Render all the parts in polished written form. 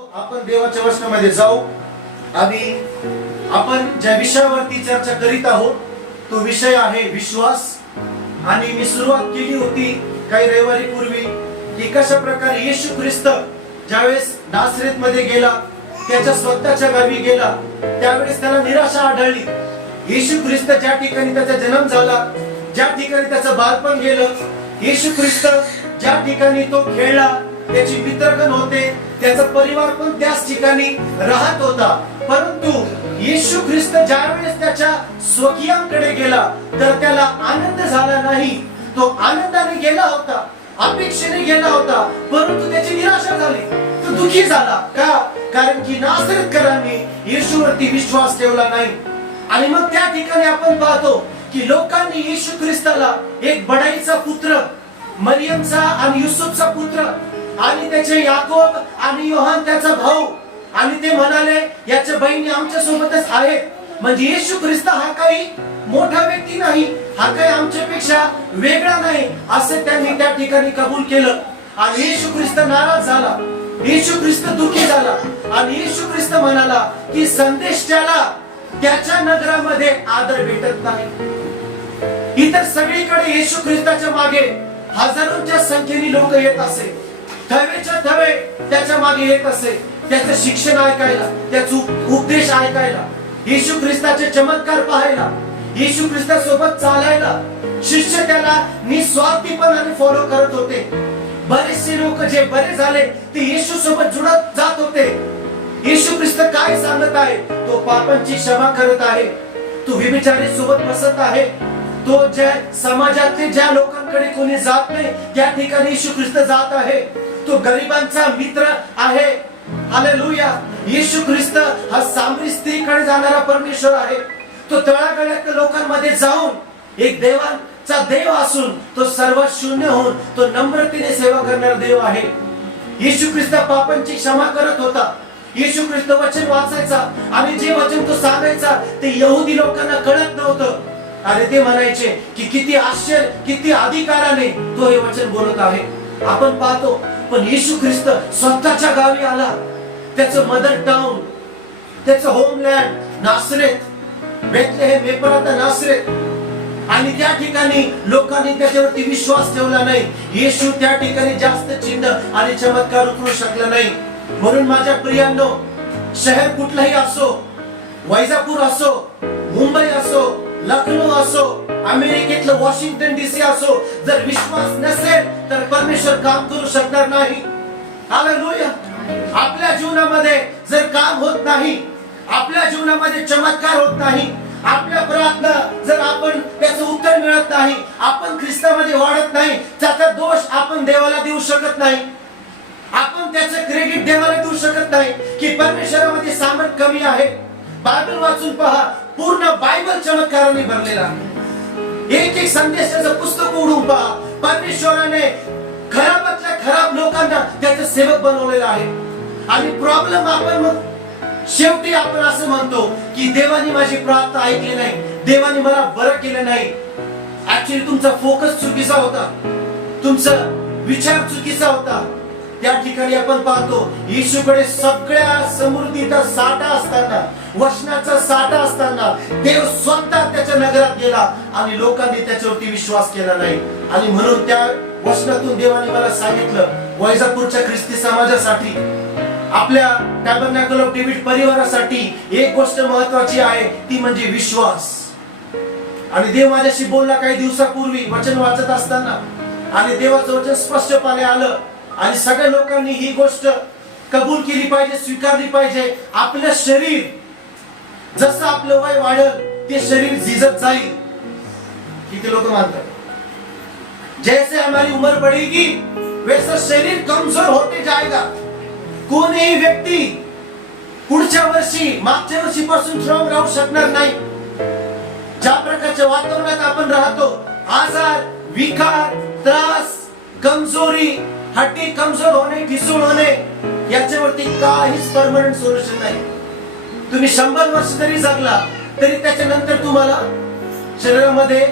आपण देवाच्या वचनामध्ये जाऊ आणि आपण ज्या विषयावरती चर्चा करीत आहोत तो विषय आहे विश्वास. आणि मी सुरुवात केली होती काही रविवारी पूर्वी की कशा प्रकारे येशू ख्रिस्त ज्यावेळेस नासरेत मध्ये गेला, त्याच्या स्वतःच्या गावी गेला, त्यावेळेस त्याला निराशा आढळली. येशू ख्रिस्त ज्या ठिकाणी त्याचा जन्म झाला, ज्या ठिकाणी त्याचं बालपण गेलं, येशू ख्रिस्त ज्या ठिकाणी तो खेळला, त्याची मित्रगण होते, त्याचा परिवार पण त्याच ठिकाणी राहत होता. परंतु येशू ख्रिस्त ज्यावेळेस त्याच्या स्वकीयांकडे गेला तर त्याला आनंद झाला नाही. तो आनंदाने गेला होता, अपेक्षेने गेला होता, परंतु त्याची निराशा झाली, तो दुःखी झाला. का? कारण की नासरतकरांनी येशूवरती विश्वास ठेवला नाही. आणि मग त्या ठिकाणी आपण पाहतो की लोकांनी येशू ख्रिस्ताला एक बडाईचा पुत्र, मरियमचा आणि युसुफचा पुत्र, आणि त्याचे याकोब आणि योहान त्याचा भाऊ, आणि ते म्हणाले याच्या बहिणी आमच्या सोबतच आहेत. म्हणजे येशू ख्रिस्त हा काही मोठा व्यक्ती नाही, हा काही आमच्यापेक्षा वेगळा नाही, असे त्यांनी त्या ठिकाणी कबूल केलं. आणि येशू ख्रिस्त नाराज झाला, येशू ख्रिस्त दुःखी झाला, आणि येशू ख्रिस्त म्हणाला की संदेश त्याच्या नगरामध्ये आदर भेटत नाही. इतर सगळीकडे येशू ख्रिस्ताच्या मागे हजारोंच्या संख्येने लोक येत असे, थवेच्या थवे त्याच्या मागे येत असे, त्याचं शिक्षण ऐकायला, त्याचा उपदेश ऐकायला, येशू ख्रिस्ताचे चमत्कार पाहायला, येशू ख्रिस्तासोबत चालायला. शिष्य त्याला निस्वार्थीपणाने फॉलो करत होते. बरेचसे लोक जे बरे झाले ते येशू सोबत जुळत जात होते. येशू ख्रिस्त काय सांगत आहे? तो पापांची क्षमा करत आहे, तो व्यभिचारी सोबत बसत आहे, तो ज्या समाजातले ज्या लोकांकडे कोणी जात नाही त्या ठिकाणी येशू ख्रिस्त जात आहे, तो गरिबांचा मित्र आहे. हालेलुया. येशू ख्रिस्त हा सामरी स्त्रीकडे जाणारा परमेश्वर आहे. तो तळागाळातल्या लोकांमध्ये जाऊन एक देवांचा देव असून तो सर्व शून्य होऊन तो नम्रतेने सेवा करणारा देव आहे. येशू ख्रिस्त पापांची क्षमा करत होता. येशू ख्रिस्त वचन वाचायचा आणि जे वचन तो सांगायचा ते यहुदी लोकांना कळत नव्हतं. आणि ते म्हणायचे की किती आश्चर्य, किती अधिकाराने तो हे वचन बोलत आहे. आपण पाहतो पण येशू ख्रिस्त स्वतःच्या गावी आला, त्याचं मदर टाउन, त्याचं होमलँड नासरेत, बेथलेहेम, एफ्राता, नासरेत, आणि त्या ठिकाणी लोकांनी त्याच्यावरती विश्वास ठेवला नाही. येशू त्या ठिकाणी जास्त चिन्ह आणि चमत्कार उतरू शकला नाही. म्हणून माझ्या प्रियांनो, शहर कुठलंही असो, वैजापूर असो, मुंबई असो, लखनौ असो, अमेरिकेतलं वॉशिंग्टन डीसी असो, जर विश्वास नसेल तर परमेश्वर काम करू शकणार नाही. हालेलुया. आपल्या जीवनामध्ये जर काम होत नाही, आपल्या जीवनामध्ये चमत्कार होत नाही, आपल्या प्रार्थना जर आपण त्याचं उत्तर मिळत नाही, आपण ख्रिस्तामध्ये वाढत नाही, त्याचा दोष आपण देवाला देऊ शकत नाही, आपण त्याचं क्रेडिट देवाला देऊ शकत नाही की परमेश्वरामध्ये सामर्थ्य कमी आहे. बायबल वाचून पहा, पूर्ण बायबल चमत्काराने भरलेला आहे. एक एक संदेशाचं पुस्तक उघडून पहा, परमेश्वराने खराबातल्या खराब लोकांना त्याचं सेवक बनवलेलं आहे. आणि प्रॉब्लेम आपण मग शेवटी आपण असं म्हणतो की देवाने माझी प्रार्थना ऐकली नाही, देवाने मला बरं केलं नाही. ऍक्च्युअली तुमचा फोकस चुकीचा होता, तुमचा विचार चुकीचा होता. त्या ठिकाणी आपण पाहतो येशूकडे सगळ्या समृद्धीचा साठा असताना, वचनाचा साठा असताना देव स्वतः त्याच्या नगरात गेला आणि लोकांनी त्याच्यावरती विश्वास केला नाही. आणि म्हणून त्या वचनातून देवाने मला सांगितलं, वैजापूरच्या ख्रिस्ती समाजासाठी, आपल्या टॅबरनॅकल ऑफ डेव्हिड परिवारासाठी एक गोष्ट महत्वाची आहे, ती म्हणजे विश्वास. आणि देव माझ्याशी बोलला काही दिवसापूर्वी वचन वाचत असताना, आणि देवाचं वचन स्पष्टपणे आलं आणि सगळ्या लोकांनी ही गोष्ट कबूल केली पाहिजे, स्वीकारली पाहिजे. आपलं शरीर जसं आपलं वय वाढेल ते शरीर झिजत जाईल. किती लोक मानतात जैसे हमारी उम्र बढ़ेगी वैसा शरीर कमजोर होते जाएगा. कोणीही व्यक्ती पुढच्या वर्षी मागच्या वर्षीपासून स्ट्रॉंग राहू शकणार नाही. ज्या प्रकारच्या वातावरणात आपण राहतो, आजार, विकार, त्रास, कमजोरी, हड्डी कमजोर होणे, ठिसूळ होणे, याच्यावरती काहीच परमनंट सोल्युशन नाही. तुम्ही 100 वर्ष जरी जगला तरी त्याच्यानंतर तुम्हाला शरीरामध्ये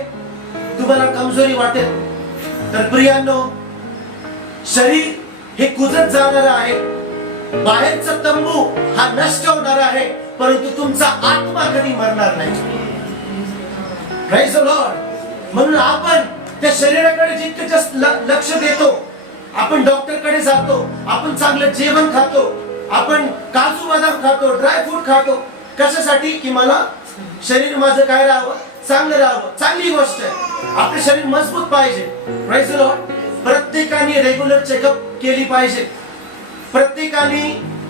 तुम्हाला कमजोरी वाटेल. तर प्रियांनो, शरीर हे कुजत जाणार आहे, बाहेरचा तंबू हा नष्ट होणार आहे, परंतु तुमचा आत्मा कधी मरणार नाही. Praise the Lord. म्हणून आपण त्या शरीराकडे जितकं जास्त लक्ष देतो, आपण डॉक्टरकडे जातो, आपण चांगलं जेवण खातो, आपण काजू बदाम खातो, ड्रायफ्रूट खातो, कशासाठी? की मला शरीर माझं काय राहावं, चांगलं राहावं. चांगली गोष्ट आहे, आपलं शरीर मजबूत पाहिजे. Praise the Lord. प्रत्येकाने रेग्युलर चेकअप केली पाहिजे. प्रत्येकाने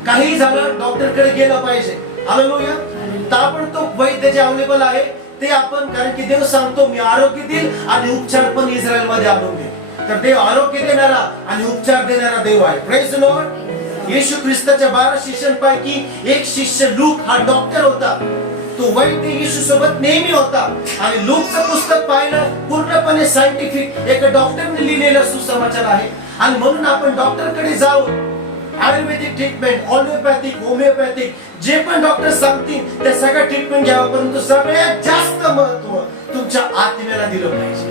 काही झालं डॉक्टरकडे गेलं पाहिजे. हालेलुया. ताबडतोब वैद्य जे अवेलेबल आहे ते आपण, कारण की देव सांगतो मी आरोग्य देईल आणि उपचार पण इस्रायल मध्ये आणून देईल. तर देव आरोग्य देणारा आणि उपचार देणारा देव आहे. Praise the Lord. येशू ख्रिस्ताच्या 12 शिष्यांपैकी एक शिष्य लूक हा डॉक्टर होता. तो वैद्य येशू सोबत नेहमी होता. आणि लूकचं पुस्तक पाहिलं, पूर्णपणे सायंटिफिक एक डॉक्टरने लिहिलेलं सुसमाचार आहे. आणि म्हणून आपण डॉक्टरकडे जाऊ. आयुर्वेदिक ट्रीटमेंट, होमिओपॅथिक, जे पण डॉक्टर सांगतील त्या सगळ्या ट्रीटमेंट घ्यावं, परंतु सगळ्यात जास्त महत्व तुमच्या आत्म्याला दिलं पाहिजे.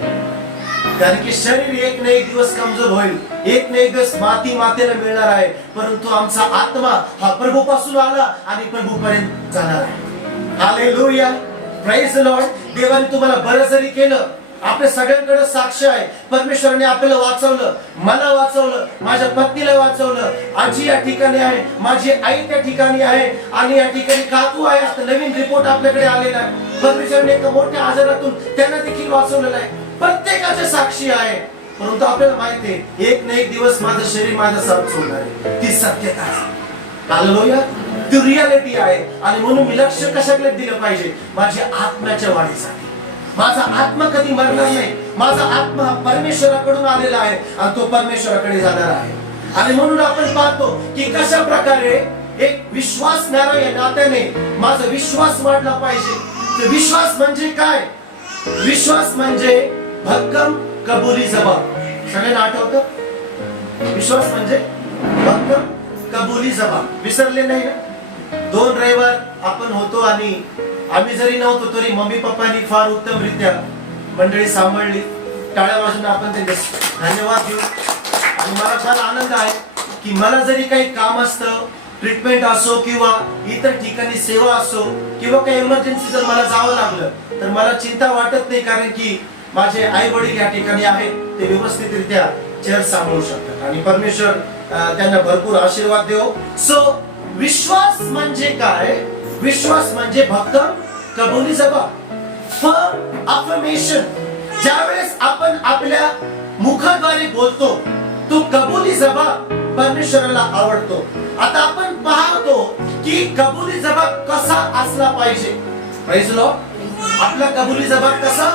कारण की शरीर एक ना एक दिवस कमजोर होईल, एक ना एक दिवस मातेला मिळणार आहे, परंतु आमचा आत्मा हा प्रभूपासून आला आणि प्रभूपर्यंत जाणार आहे. हालेलुया. Praise the Lord. देवाने तुम्हाला बरं जरी केलं, आपल्या सगळ्यांकडे साक्ष आहे, परमेश्वराने आपल्याला वाचवलं, मला वाचवलं, माझ्या पत्नीला वाचवलं, आजी या ठिकाणी आहे, माझी आई त्या ठिकाणी आहे, आणि या ठिकाणी काकू आहे. आता नवीन रिपोर्ट आपल्याकडे आलेला आहे, परमेश्वराने एका मोठ्या आजारातून त्यांना देखील वाचवलेलं आहे. प्रत्येकाचे साक्षी आहे, परंतु आपल्याला माहिती आहे एक ना एक दिवस माझं शरीर माझा साथ सोडणार आहे. ती सत्यता आहे. हालेलुया. ती रियालिटी आहे. आणि म्हणून मी लक्ष कशाकडे दिलं पाहिजे? माझ्या आत्म्याच्या वाढीसाठी. माझा आत्मा कधी मरणार नाही. माझा आत्मा परमेश्वराकडून आलेला आहे आणि तो परमेश्वराकडे जाणार आहे. आणि म्हणून आपण पाहतो की कशा प्रकारे एक विश्वासणारा या नात्याने माझा विश्वास वाढला पाहिजे. तर विश्वास म्हणजे काय? विश्वास म्हणजे भक्कम कबुली जबाब. सगळ्यांना आठवतं? विश्वास म्हणजे भक्कम कबुली जबाब. विसरले नाही ना? 2 रविवार आपण होतो आणि आम्ही जरी नव्हतो तरी मम्मी पप्पांनी फार उत्तमरित्या मंडळी सांभाळली. टाळ्या वाजून आपण त्यांचे धन्यवाद देऊ. आणि मला फार आनंद आहे की मला जरी काही काम असतं, ट्रीटमेंट असो किंवा इतर ठिकाणी सेवा असो, किंवा काही इमर्जन्सी जर मला जावं लागलं तर मला चिंता वाटत नाही, कारण की माझे आई वडील या ठिकाणी आहेत, ते व्यवस्थितरित्या चेअर सांभाळू शकतात. आणि परमेश्वर त्यांना भरपूर आशीर्वाद देव. सो विश्वास म्हणजे काय? विश्वास म्हणजे भक्कम कबुली जबाब, फर्म अफर्मेशन. ज्यावेळेस आपण आपल्या मुखाद्वारे बोलतो तो कबुली जबाब परमेश्वराला आवडतो. आता आपण पाहतो की कबुली जबाब कसा असला पाहिजे. Praise Lord. आपला कबुली जबाब कसा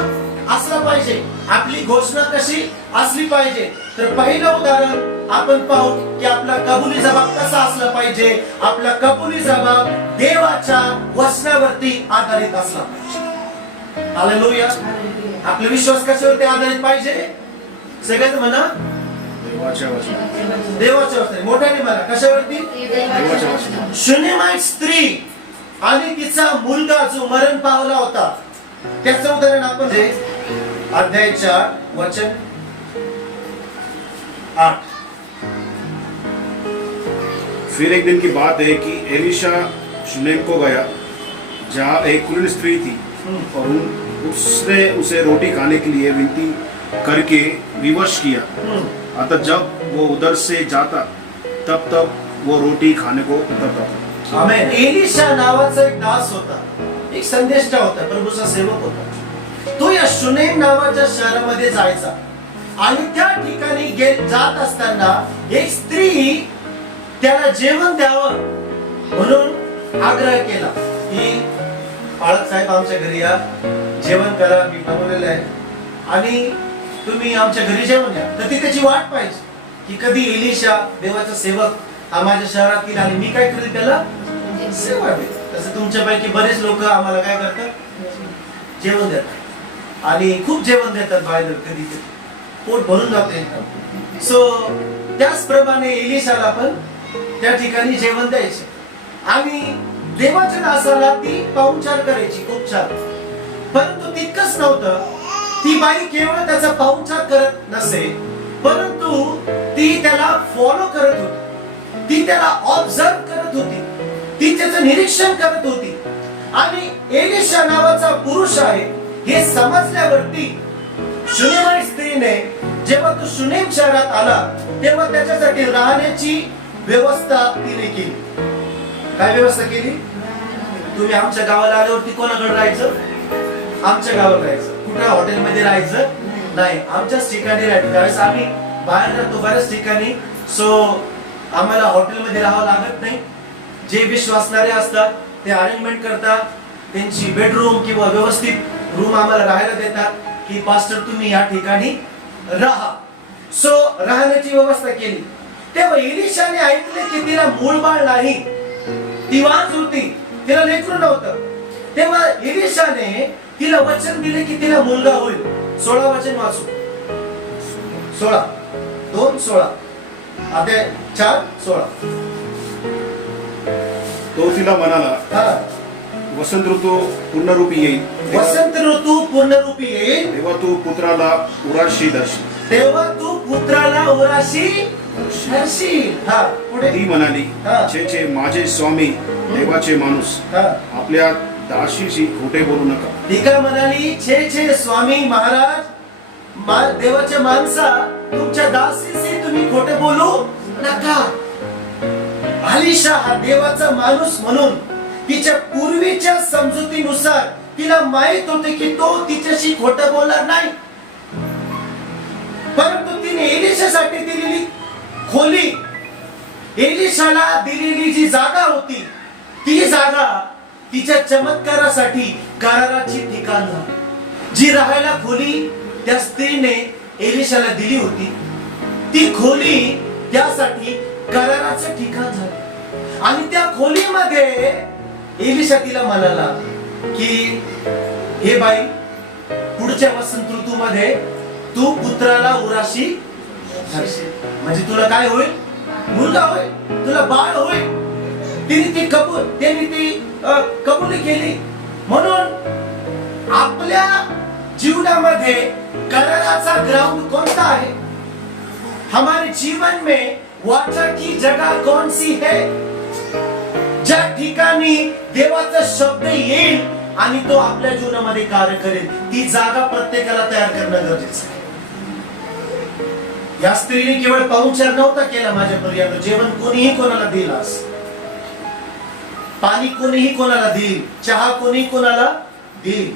असला पाहिजे, आपली घोषणा कशी असली पाहिजे. तर पहिलं उदाहरण आपण पाहू की आपला कबुली जबाब कसा असला पाहिजे. आपला कबुली जबाब देवाच्या वचनावरती आधारित असला पाहिजे. हालेलुया. आपला विश्वास कशावरती आधारित पाहिजे? सगळ्यात म्हणा देवाच्या वचनावरती. मोठ्याने म्हणा कशावरती? देवाच्या वचनावरती. शून्यमाईत स्त्री आणि तिचा मुलगा जो मरण पावला होता, त्याचं उदाहरण आपण अध्याय 4 वचन 8. फिर एक दिन की बात है कि एलिशा शुनेम को गया जहाँ एक कुलीन स्त्री थी, और उसने उसे रोटी खाने के लिए विनती करके विवश किया. अतः जब वो उधर से जाता तब वो रोटी खाने को उतरता था. आमेन. एलिशा नावाचा एक दास होता, एक संदेष्टा होता, प्रभूचा सेवक होता. तो या शुनेम नावाच्या शहरामध्ये जायचा आणि त्या ठिकाणी जात असताना एक स्त्री त्याला जेवण द्यावं म्हणून आग्रह केला की पाळक साहेब आमच्या घरी या, जेवण करा, मी बनवलेलं आहे आणि तुम्ही आमच्या घरी जेवण द्या. तर ती त्याची वाट पाहिजे की कधी एलिशा देवाचा सेवक हा माझ्या शहरात येईल आणि मी काय करेल, त्याला सेवा देईल. तसं तुमच्यापैकी बरेच लोक आम्हाला काय करतात, जेवण देतात आणि खूप जेवण देतात बाहेर, कधी कधी पोट भरून जाते एकदम. सो त्याचप्रमाणे एलिशाला पण त्या ठिकाणी जेवण द्यायचे आणि देवाच्या दासाला ती पाहुणचार करायची खूप छान. परंतु तितकंच नव्हतं, ती बाई केवळ त्याचा पाहुणचार करत नसे, परंतु ती त्याला फॉलो करत होती. ती त्याला ऑब्झर्व करत होती, ती त्याचं निरीक्षण करत होती. आणि एलिशा नावाचा पुरुष आहे हे समजल्यावरती शुनेमाई स्त्रीने जेव्हा तो शुनेम शहरात आला तेव्हा त्याच्यासाठी राहण्याची व्यवस्था तिने केली. काय व्यवस्था केली? तुम्ही आमच्या गावाला आल्यावरती कोणाकडे राहायचं? आमच्या गावात राहायचं. कुठं हॉटेलमध्ये राहायचं नाही, आमच्याच ठिकाणी राहायचं. त्यावेळेस आम्ही बाहेर राहतो बऱ्याच ठिकाणी, सो आम्हाला हॉटेलमध्ये राहावं लागत नाही. जे विश्वासणारे असतात ते अरेंजमेंट करतात, त्यांची बेडरूम किंवा व्यवस्थित रूम आम्हाला राहायला देतात की पास्टर तुम्ही या ठिकाणी राहा. सो राहण्याची व्यवस्था केली. तेव्हा एलिशाने ऐकले की तिला मूलबाळ नाही, ती वांज होती, तिला लेकरू नव्हतं. तेव्हा एलिशाने तिला वचन दिले की तिला मुलगा होईल. 16 वचन वाचू. 16:2-16 अध्याय 4:16. तो तिला म्हणाला, वसंत ऋतू पूर्णरूपी येईल, वसंत ऋतू पूर्णरूपी येईल, तेव्हा तू पुत्राला उराशी धरशील. तेव्हा तू पुत्राला उराशी धरशील. पुढे ती म्हणाली, छे छे माझे स्वामी देवाचे माणूस, आपल्या दासीशी खोटे बोलू नका. ती काय म्हणाली? छे छे स्वामी महाराज, देवाचे माणसा, तुमच्या दासीशी तुम्ही खोटे बोलू नका. एलिशा हा देवाचा माणूस म्हणून तिच्या पूर्वीच्या समजुतीनुसार तिला माहित होते की तो तिच्याशी खोटं बोलणार नाही. परंतु तिने एलिशासाठी दिलेली खोली, एलिशाला दिलेली जी जागा होती, ती जागा तिच्या चमत्कारासाठी कराराची ठिकाण झाली. जी राहायला खोली त्या स्त्रीने एलिशाला दिली होती, ती खोली त्यासाठी कराराचं ठिकाण झालं. आणि त्या खोलीमध्ये एलिशा तिला म्हणाला की हे बाई, पुढच्या वसंत ऋतूमध्ये तू पुत्राला उराशी धरशील. म्हणजे तुला काय होईल? मुलगा होईल, तुला बाळ होईल. त्यांनी ती कबूल केली. म्हणून आपल्या जीवनामध्ये कराराचा ग्राउंड कोणता आहे? हमारे जीवन में वाचा की जगह कौन सी है? ज्या ठिकाणी देवाचा शब्द येईल आणि तो आपल्या जीवनामध्ये कार्य करेल, ती जागा प्रत्येकाला तयार करणं गरजेचं आहे. या स्त्रीने केवळ पाहुणचार नव्हता केला माझ्या प्रियानो, जेवण कोणीही कोणाला देईल, पाणी कोणीही कोणाला देईल, चहा कोणी कोणाला देईल,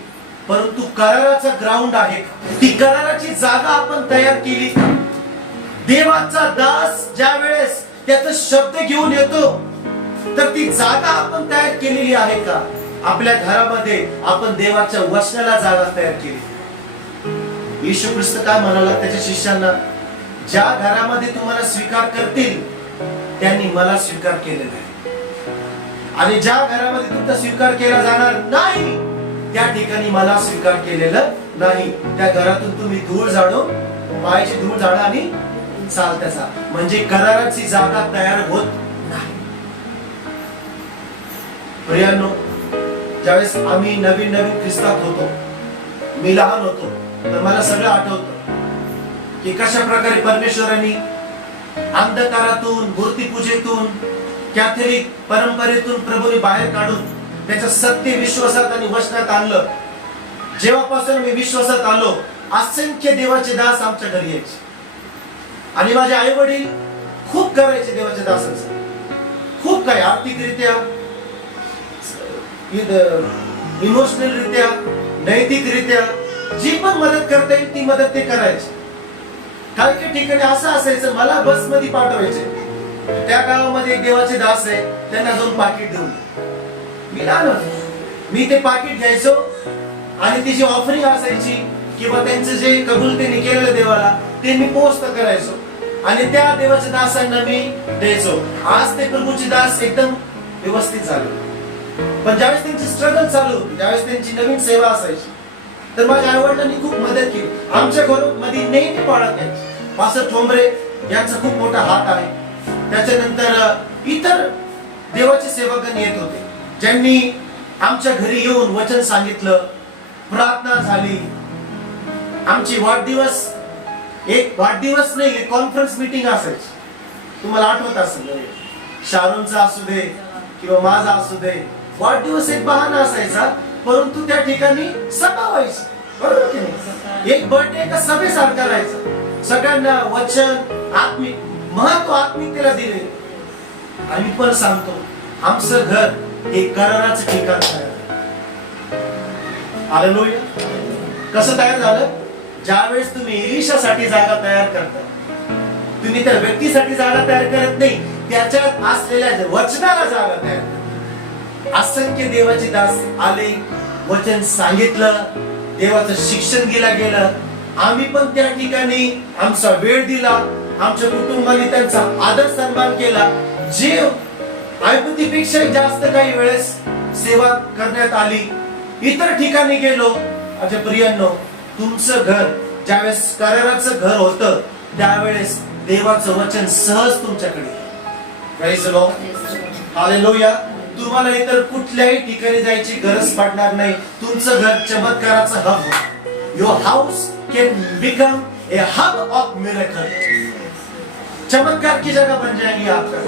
परंतु कराराचा ग्राउंड आहे का? ती कराराची जागा आपण तयार केली का? देवाचा दास ज्या वेळेस त्याचा शब्द घेऊन येतो तर ती जागा आपण तयार केलेली आहे का? आपल्या घरामध्ये आपण देवाच्या वचनाला जागा तयार केली. येशू ख्रिस्त काय म्हणाला त्याच्या शिष्यांना? ज्या घरामध्ये तुम्हाला स्वीकार करतील त्यांनी मला स्वीकार केलेला आहे, आणि ज्या घरामध्ये तुमचा स्वीकार केला जाणार नाही त्या ठिकाणी मला स्वीकार केलेलं नाही. त्या घरातून तुम्ही धूळ जाणून, पायाची धूळ जाणं आणि चालत्याचा, म्हणजे कराराची जागा तयार होत नाही. प्रियांनो, ज्यावेळेस आम्ही नवीन ख्रिस्तात होतो, मी लहान होतो, तर मला सगळं आठवतं की कशा प्रकारे परमेश्वरांनी अंधकारातून, मूर्तीपूजेतून, कॅथलिक परंपरेतून प्रभूने बाहेर काढून त्याच्या सत्य विश्वासात आणि वचनात आणलं. जेव्हापासून मी विश्वासात आलो, असंख्य देवाचे दास आमच्या घरी यायचे आणि माझे आई वडील खूप करायचे देवाच्या दासांचं. खूप काय, आर्थिकरित्या, इमोशनल रित्या, नैतिकरित्या जी पण मदत करता येईल ती मदत ते करायचे. काही काही ठिकाणी असं असायचं, मला बस मध्ये पाठवायचे, त्या गावामध्ये एक देवाचे दास आहे, त्यांना जाऊन पाकिट देऊन. मी लहान होतो, मी ते पाकिट घ्यायचो आणि ती जी ऑफरिंग असायची किंवा त्यांचं जे कबूल त्यांनी केलेलं देवाला ते मी पोस्ट करायचो आणि त्या देवाच्या दासांना मी द्यायचो. आज ते प्रभूचे दास एकदम व्यवस्थित झाले. पण ज्यावेळेस त्यांची स्ट्रगल चालू होती, ज्यावेळेस त्यांची नवीन सेवा असायची, तर माझ्या आईवडिलांनी खूप मदत केली. आमच्या घरामध्ये नेहमी पाळत यायचे. पास्टर ठोंबरे यांचा खूप मोठा हात आहे. त्याच्यानंतर इतर देवाचे सेवकगण येत होते, ज्यांनी आमच्या घरी येऊन वचन सांगितलं, प्रार्थना झाली. आमची एक वाढदिवस नाही, एक कॉन्फरन्स मीटिंग असायची. तुम्हाला आठवत असेल, शारोनचा असू दे किंवा माझा असू दे, वाढदिवस एक बहाणा असायचा, परंतु त्या ठिकाणी सभा व्हायची, बरोबर की नाही? एक बर्थडे एका सभेसारखा राहायचा, सगळ्यांना वचन आत्मिक महत्व आत्मिकतेला दिले. आणि पण सांगतो, आमचं घर हे कराराचं ठिकाण आहे. हालेलुया. कसं तयार झालं? ज्यावेळेस तुम्ही एलिशासाठी जागा तयार करता, तुम्ही त्या व्यक्तीसाठी जागा तयार करत नाही, त्याच्यात असलेल्या वचनाला जागा तयार करता. असंख्य देवाचे दास आले, वचन सांगितलं, देवाचं शिक्षण गेलं. आम्ही पण त्या ठिकाणी आमचा वेळ दिला, आमच्या कुटुंबाने त्यांचा आदर सन्मान केला. जे ऐपतीपेक्षा जास्त काही वेळेस सेवा करण्यात आली. इतर ठिकाणी गेलो. माझ्या प्रियांनो, तुमचं घर ज्यावेळेस कराराचं घर होतं, त्यावेळेस देवाचं वचन सहज तुमच्याकडे. Praise the Lord. हालेलुया. तुम्हाला इतर कुठल्याही ठिकाणी जायची गरज पडणार नाही. तुमचं घर चमत्काराचं हब होईल. Your house can become a hub of miracle. चमत्कार की जगह बन जाएगी आपका.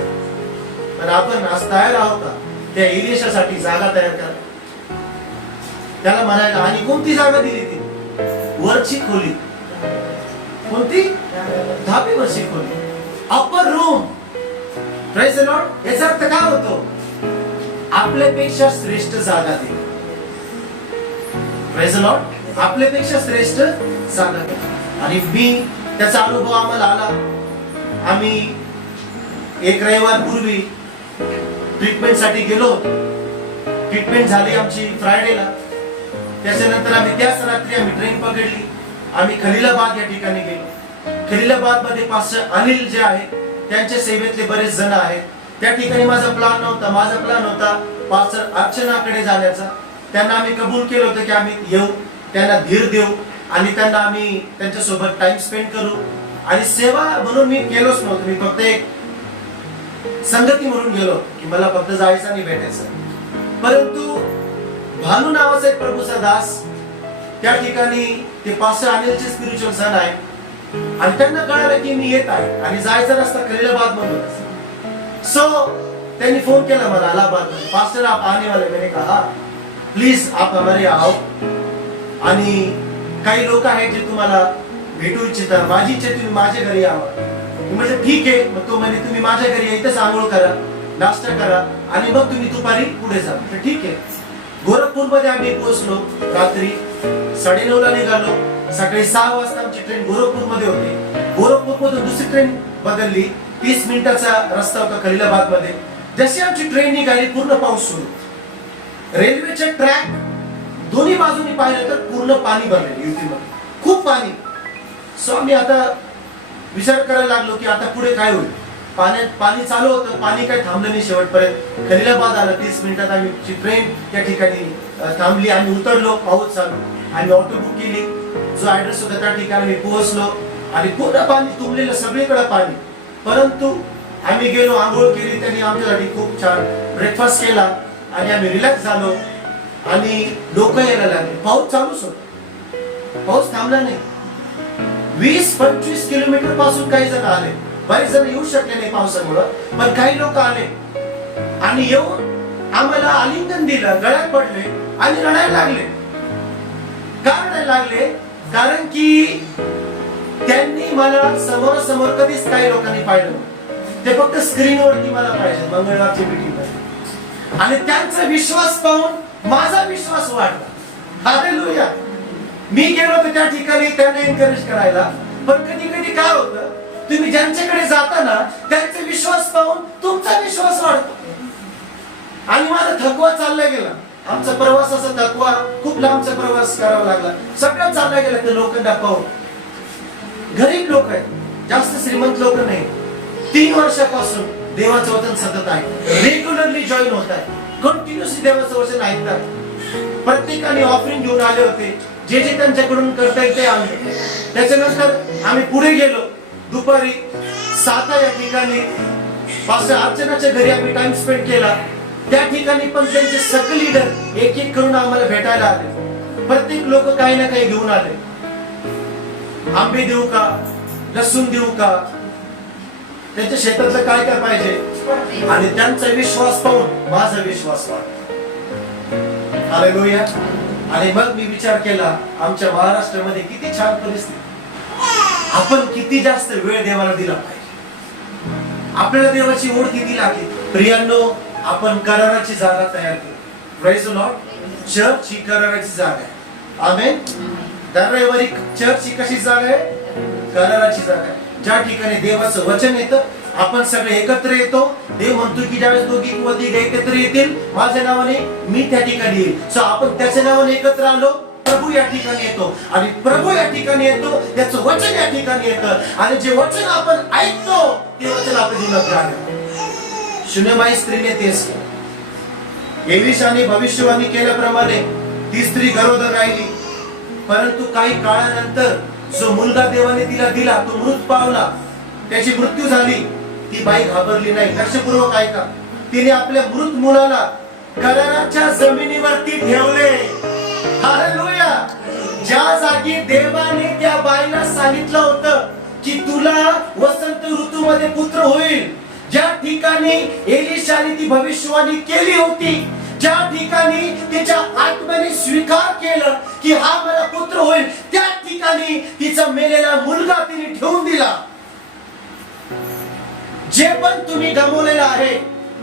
पण आपण आज तयार आहोत का त्या एलिशासाठी जागा तयार करा? त्याला म्हणायला, आणि कोणती जागा दिली ती? वरची खोली. कोणती? 10वी वरची खोली, अपर रूम. Praise the Lord. याचा अर्थ काय होतो? आपल्यापेक्षा श्रेष्ठ जागा दे. Praise the Lord. आपल्यापेक्षा श्रेष्ठ जागा दे. आणि मी त्याचा अनुभव आम्हाला आला. आम्ही एक रविवार पूर्वी ट्रीटमेंट साठी गेलो. ट्रीटमेंट झाली आमची फ्रायडेला. त्याच्यानंतर आम्ही त्याच रात्री आम्ही ट्रेन पकडली. आम्ही खलीलाबाद या ठिकाणी गेलो. खलीलाबाद मध्ये पास्टर अनिल जे आहेत, त्यांच्या सेवेतले बरेच जण आहेत. त्या ठिकाणी माझा प्लॅन होता पास्टर अर्चनाकडे जाण्याचा. त्यांना आम्ही कबूल केलं होतं की आम्ही येऊ, त्यांना धीर देऊ आणि त्यांना आम्ही त्यांच्यासोबत टाइम स्पेंड करू. आणि सेवा म्हणून मी गेलोच नव्हतो, मी फक्त एक संगती म्हणून गेलो की मला फक्त जायचं आणि भेटायचं. परंतु भानू नावाचा एक प्रभूचा दास त्या ठिकाणी, ते पास्टर अनिलचे स्पिरिच्युअल सन आहे, आणि त्यांना कळालं की मी येत आहे आणि जायचा रस्ता खलीलाबाद मधून. सो त्यांनी फोन केला मला अलाहाबाद में, पास्टर आप आने वाले? मैंने कहा प्लीज आप हमारे आओ. आणि काही लोक आहेत जे तुम्हाला भेटू इच्छिता. माझी इच्छा तुम्ही माझ्या घरी यावं. म्हणजे ठीक आहे. मग तो म्हणजे तुम्ही माझ्या घरी इथंच आंघोळ करा, नाश्ता करा आणि मग तुम्ही दुपारी पुढे जा. ठीक आहे. गोरखपूर मध्ये आम्ही पोहोचलो. रात्री 9:30 ला निघालो. सकाळी 6 वाजता आमची ट्रेन गोरखपूर मध्ये होती. गोरखपूर मधून दुसरी ट्रेन बदलली. 30 मिनिटाचा रस्ता होता खलीलाबाद मध्ये. जशी आमची ट्रेन निघाली, पूर्ण पाऊस सुरू. रेल्वेचे ट्रॅक दोन्ही बाजूनी पाहिलं तर पूर्ण पाणी भरलेलं युपीमध्ये, खूप पाणी. सो आम्ही आता विचार करायला लागलो की आता पुढे काय होईल. पाणी चालू होतं, पाणी काही थांबलं नाही शेवटपर्यंत. खलीलाबाद आलं. 30 मिनिटात आम्ही ट्रेन त्या ठिकाणी थांबली. आम्ही उतरलो, पाऊस चालू. आम्ही ऑटो बुक केली. जो ऍड्रेस होता त्या ठिकाणी आम्ही पोहोचलो आणि पूर्ण पाणी तुंबलेलं, सगळीकडे पाणी. परंतु आम्ही गेलो, आंघोळ केली. त्यांनी आमच्यासाठी खूप छान ब्रेकफास्ट केला आणि आम्ही रिलॅक्स झालो. आणि लोक यायला लागले. पाऊस चालूच होता, पाऊस थांबला नाही. 20-25 किलोमीटर पासून काही जण आले. बरेच जण येऊ शकले नाही पावसामुळे, पण काही लोक आले आणि येऊन आम्हाला आलिंगन दिलं, गळ्यात पडले आणि रडायला लागले. का रडायला लागले? कारण की त्यांनी मला समोरासमोर कधीच काही लोकांनी पाहिलं, ते फक्त स्क्रीनवरती मला पाहिजे मंगळवारची मीटिंग मध्ये. आणि त्यांचा विश्वास पाहून माझा विश्वास वाढला. हालेलुया. मी गेलो होतो त्या ठिकाणी त्यांना एनकरेज करायला. पण कधी कधी काय होतं, तुम्ही ज्यांच्याकडे जाता ना, त्यांचा विश्वास पाहून तुमचा विश्वास वाढतो. आणि माझा थकवा चालला गेला. आमचा प्रवास असा थकवा, खूप लांबचा प्रवास करावा लागला. सगळं चालला गेला ते लोकांना पाहून. गरीब लोक आहेत, जास्त श्रीमंत लोक नाही. 3 वर्षापासून देवाचं वचन सतत आहे, रेग्युलरली जॉईन होत आहे, कंटिन्युअसली देवाचं वचन ऐकतात. प्रत्येकाने ऑफरिंग घेऊन आले होते, जे जे त्यांच्याकडून करता येते आम्ही. त्याच्यानंतर आम्ही पुढे गेलो. दुपारी 7 या ठिकाणी पास्टर अर्चनाच्या घरी आम्ही टाइम स्पेंड केला. त्या ठिकाणी पण त्यांचे सगळे लीडर एक एक करून आम्हाला भेटायला आले. प्रत्येक लोक काही ना काही घेऊन आले. आंबे देऊ का, लसूण देऊ का, त्यांच्या शेतातलं काय काय पाहिजे, आणि त्यांचा विश्वास पाहून माझा विश्वास वाढला. हालेलुया. आणि मग मी विचार केला, आमच्या महाराष्ट्रामध्ये किती छान परिस्थिती, आपण किती जास्त वेळ देवाला दिला पाहिजे. आपल्याला देवाची ओढ किती लागली. प्रियांनो, आपण कराराची जागा तयार केली. Praise the Lord. चर्च ही कराराची जागा आहे. आमेन. दर रविवारी चर्च ही कशी जागा आहे? कराराची जागा आहे. ज्या ठिकाणी देवाचं वचन येतं, आपण सगळे एकत्र येतो. देव म्हणतो की ज्यावेळेस दोघी किंवा तिघ एकत्र येतील माझ्या नावाने, मी त्या ठिकाणी येईल. सो आपण त्याच्या नावाने एकत्र आलो, प्रभू या ठिकाणी येतो. आणि प्रभू या ठिकाणी येतो, त्याचं वचन या ठिकाणी येतं. आणि जे वचन आपण ऐकतो ते वचन आपल्या जीवनात राहतं. शून्यमाई स्त्रीने तेच केलं. एलिशाने भविष्यवाणी केल्याप्रमाणे ती स्त्री गरोदर राहिली. परंतु काही काळानंतर जो मुलगा देवाने तिला दिला तो मृत पावला, त्याची मृत्यू झाली. ती बाई घाबरली नाही. लक्षपूर्वक ऐका. तिने आपल्या मृत मुलाला कराराच्या जमिनीवरती ठेवले. हालेलुया. ज्या जागी देवाने त्या बाईला सांगितलं होतं की तुला वसंत ऋतूमध्ये पुत्र होईल, ज्या ठिकाणी एलिशाने ती भविष्यवाणी केली होती, ज्या ठिकाणी तिच्या आत्म्याने स्वीकार केलं की हा मला पुत्र होईल, त्या ठिकाणी तिचा मेलेला मुलगा तिने ठेवून दिला. जे पण तुम्ही गमावलेलं आहे,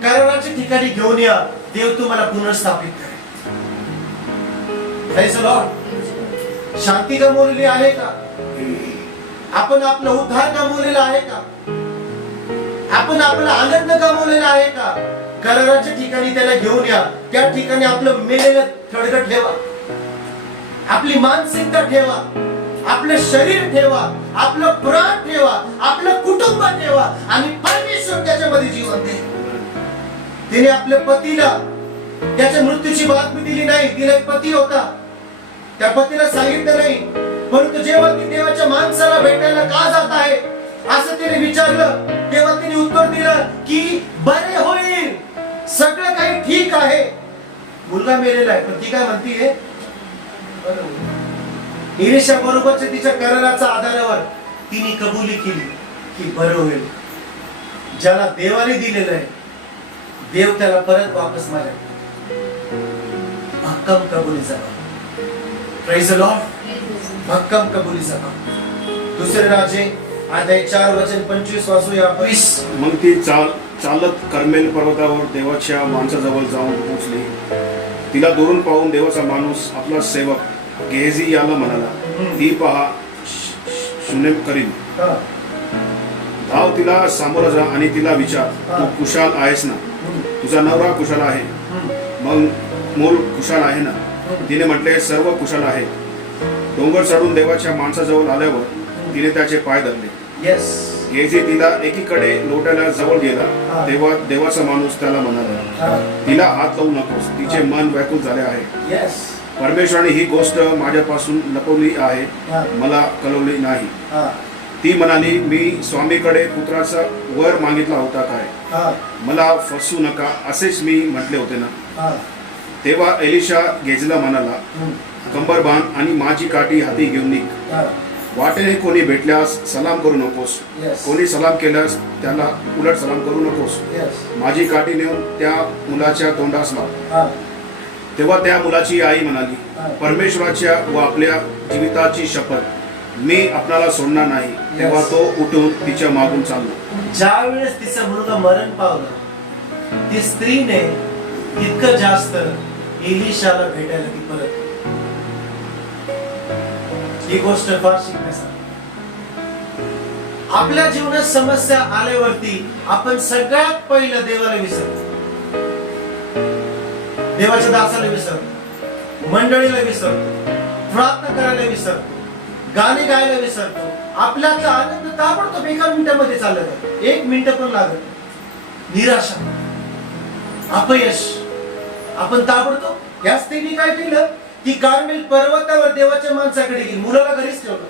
कराराच्या ठिकाणी घेऊन या. देव तुम्हाला पुनर्स्थापित करेल. Praise the Lord. शांती गमावलेली आहे का? आपण आपला उद्धार गमावलेला आहे का? आपण आपला आनंद गमावलेला आहे का? कराराच्या ठिकाणी त्याला घेऊन या. त्या ठिकाणी आपलं मेलेलं थडगं ठेवा, आपली मानसिकता ठेवा, आपलं शरीर ठेवा, आपलं प्राण ठेवा, आपलं कुटुंब ठेवा आणि परमेश्वर त्याच्यामध्ये जीवन दे. तिने आपल्या पतीला त्याच्या मृत्यूची बातमी दिली नाही. तिला एक पती होता, त्या पतीला सांगितलं नाही. परंतु जेव्हा ती देवाच्या माणसाला भेटायला का जात आहे असं तिने विचारलं, तेव्हा तिने उत्तर दिलं की बरे होईल, सगळं काही ठीक आहे. मुलगा मेलेला आहे, पण ती काय म्हणतीये? एलिशा बरोबरच्या तिच्या कराराच्या आधारावर तिने कबुली केली की बरं होईल. ज्याला देवाने दिलेलं आहे, देव त्याला परत वापस माझ्या भक्कम कबुलीचा. Praise the Lord. भक्कम कबुलीचा. दुसरे राजे अध्याय 4 वचन 25 वाचूया. 20. मग ती चालत कर्मेल पर्वतावर देवाच्या माणसाजवळ जाऊन पोहोचली. तिला दुरून पाहून देवाचा माणूस आपला सेवक गेहजी याला म्हणाला, ती पहा शूनेम करील. धाव तिला सामोरं जा आणि तिला विचार, तू कुशाल आहेस ना? तुझा नवरा कुशाल आहे? मग मूल कुशाल आहे ना? तिने म्हटले, सर्व कुशाल आहे. डोंगर चढून देवाच्या माणसाजवळ आल्यावर तिने त्याचे पाय धरले. गेहजी तिला एकीकडे लोटायला जवळ गेला. तेव्हा देवाचा माणूस त्याला म्हणाला, तिला हात लावू नकोस, तिचे मन व्याकुळ झाले आहे. परमेश्वराने ही गोष्ट माझ्यापासून लपवली आहे, मला कळवली नाही. ती म्हणाली, मी स्वामीकडे पुत्राचा वर मागितला होता काय? मला फसू नका असेच मी म्हटले होते ना. तेव्हा एलिशा गेहजीला म्हणाला, कंबर बांध आणि माझी काठी हाती घेऊन निघ. वाटेने कोणी भेटल्यास सलाम करू नकोस. कोणी सलाम केल्यास त्याला उलट सलाम करू नकोस. माझी काठी नेऊन त्या मुलाच्या तोंडास लाव. तेव्हा त्या मुलाची आई म्हणाली, परमेश्वराच्या व आपल्या जीविताची शपथ, मी आपणाला सोडणार नाही. तेव्हा तो उठून तिच्या मागून चालला. ज्या वेळेस तिचा मुलगा मरण पावला, ती स्त्रीने तितकं जास्त एलिशाला भेटायला ती परत. ही गोष्ट फार शिकण्यासारखी. आपल्या जीवनात समस्या आल्यावरती आपण सगळ्यात पहिलं देवाला विसरतो, देवाच्या दासाला विसरतो, मंडळीला विसरतो, प्रार्थना करायला विसरतो, गाणे गायला विसरतो. आपल्याचा आनंद ताबडतोब एका मिनिटामध्ये चालला जातो. 1 मिनिट पण लागत. निराशा, अपयश, आपण ताबडतोब. या स्त्रीने काय केलं की कार्मेल पर्वतावर देवाच्या माणसाकडे गेली, मुलाला घरीच ठेवलं.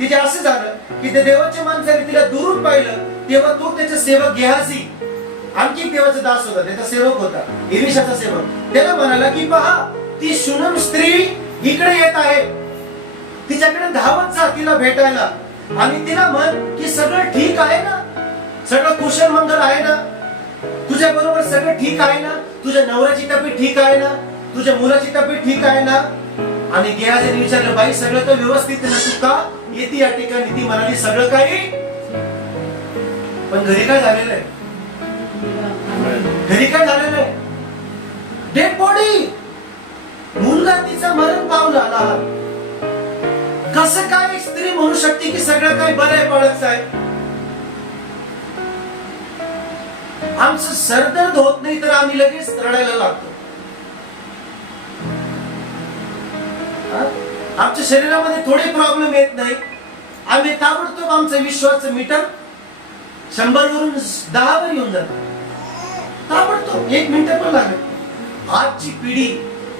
तिथे असं झालं की ते देवाच्या माणसाने तिला दुरून पाहिलं. तेव्हा तो त्याचा सेवक गेहाजी, आणखी देवाचा दास होता, त्याचा सेवक होता, एलिशाचा सेवक, त्याला म्हणाला की पहा, ती शूनम स्त्री इकडे येत आहे, तिच्याकडे धावत जा तिला भेटायला आणि तिला म्हण की सगळं ठीक आहे ना, सगळं कुशल मंगल आहे ना. तुझ्या बरोबर सगळं ठीक आहे ना? तुझ्या नवऱ्याची तब्येत ठीक आहे ना? तुझ्या मुलाची तब्येत ठीक आहे ना? आणि गेहाजीने विचारलं, बाई सगळं तर व्यवस्थित ना, तू का येते या ठिकाणी? ती म्हणाली, सगळं काही, पण घरी काय झालेलं आहे? घरी काय झालेलं आहे? Dead body. मुलगा तिचा मरण पावला. कसं काय स्त्री म्हणू शकते की सगळं काही बरं आहे, पळत आहे? आमचं सरदर्द होत नाही तर आम्ही लगेच रडायला लागतो. आमच्या शरीरामध्ये थोडे प्रॉब्लेम येत नाही, आम्ही ताबडतोब आमचं विश्वाचं मीटर 100 वरून 10 वर येऊन जातो. ताबडतोब 1 मिनिट पण लागत नाही. आजची पिढी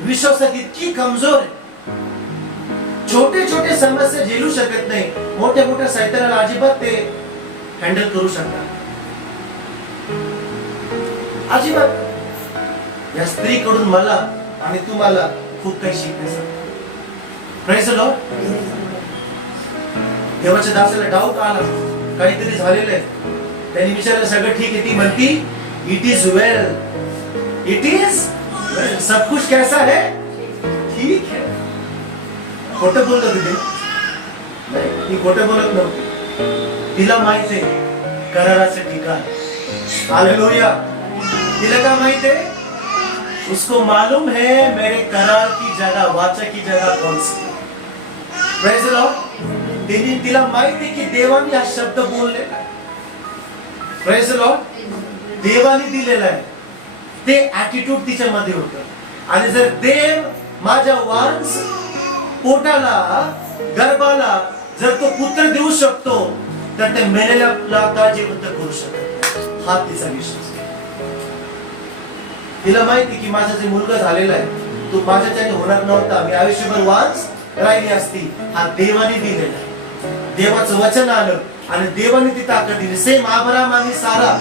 विश्वासात इतकी कमजोर आहे, छोटे छोटे समस्या झेलू शकत नाही, मोठ्या मोठ्या सैतानाला अजिबात ते हँडल करू शकतात अजिबात. या स्त्रीकडून मला आणि तुम्हाला खूप काही शिकण्यासारखं. Praise the Lord. देवाच्या दासाला डाऊट आला, काहीतरी झालेलं आहे. त्यांनी विचारलं, सगळं ठीक आहे? ती म्हणती, it is well, it is well, सब कुछ कैसा है? ठीक है. खोटं बोलत होती नाही, ती खोटं बोलत नव्हती. तिला माहित आहे कराराचं ठिकाण. हालेलुया. तिला काय माहित आहे? उसको मालूम है मेरे करार की जगह, वाचा की जगह कौन सी. Praise the Lord. तिला माहित आहे की देवाने हा शब्द बोललेला आहे. Praise the Lord. देवाने दिलेला आहे. ते ऍटिट्यूड तिच्यामध्ये होतं. आणि जर देव माझ्या वांस पोटाला, गर्भाला जर तो पुत्र देऊ शकतो, तर त्या मेलेल्याला का जिवंत करू शकत? हा तिचा विश्वास. तिला माहिती की माझा जे मुलगा झालेला आहे तो माझ्याच्याने होणार नव्हता, मी आयुष्यभर वांस राहिली असती. हा देवाने दिलेला आहे. देवाचं वचन आलं आणि देवाने ती ताकद दिली. सेम अब्राहम आणि सारा,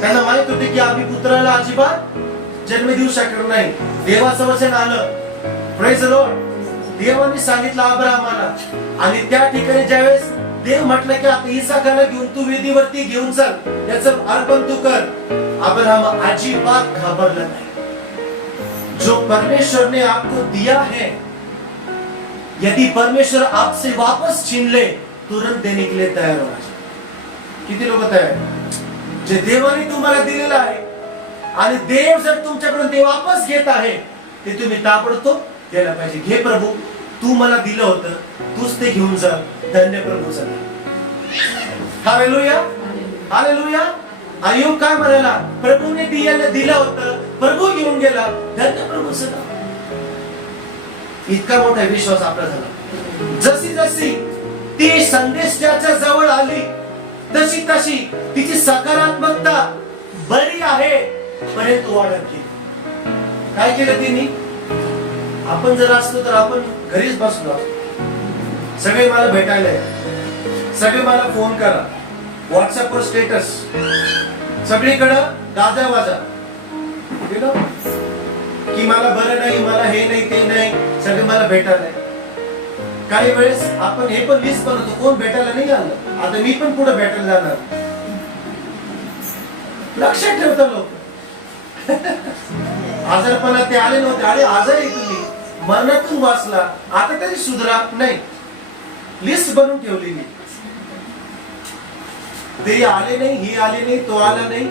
त्यांना माहित होते की आम्ही पुत्राला अजिबात जन्म देऊ शकणार नाही. देवाचं वचन आलं. Praise the Lord. देवाने सांगितलं अब्राहमाला, आणि त्या ठिकाणी ज्यावेळेस देव म्हटलं की आता इसाकाला घेऊन तू वेदीवरती घेऊन चल, याचं अर्पण तू कर, अब्राहम अजिबात घाबरला नाही. जो परमेश्वर ने आपको दिया है, यदि परमेश्वर आपसे वापस छीन ले, तुरंत देने के लिए तैयार होना चाहिए. किती लोक तयार? जे देवाने तुम्हाला दिलेलं आहे आणि देव जर तुमच्याकडून ते वापस घेत आहे, ते तुम्ही ताबडतोब द्यायला पाहिजे. घे प्रभू, तू मला दिलं होतं, तूच ते घेऊन जा. धन्य प्रभू सदा. हालेलुया. हालेलुया. अय्यूब काय म्हणाला? प्रभूने दिलं होतं, प्रभू घेऊन गेला. धन्य प्रभू सदा. इतका मोठा विश्वास आपला झाला. जशी जशी ती संदेश त्याच्या जवळ आली, तशी तशी तिची सकारात्मकता बरी आहे पर्यंत वाढत गेली. काय केलं तिने? आपण जर असलो तर आपण घरीच बसलो, सगळे मला भेटायला आहे, सगळे मला फोन करा, व्हॉट्सअपवर स्टेटस, सगळीकडं गाजा वाजा की मला बरं नाही, मला हे नाही, ते नाही, सगळे मला भेटायला आहे. काही वेळेस आपण हे पण लिस्ट बनवतो, कोण भेटायला नाही आलं, आता मी पण पुढे भेटायला जाणार. लक्षात ठेवता लोक. आजारपणात ते आले नव्हते, अरे आजारी तुम्ही, मरणातून वाचला, आता तरी सुधरा. नाही, लिस्ट बनवून ठेवली मी. ते आले नाही, हे आले नाही, तो आला नाही,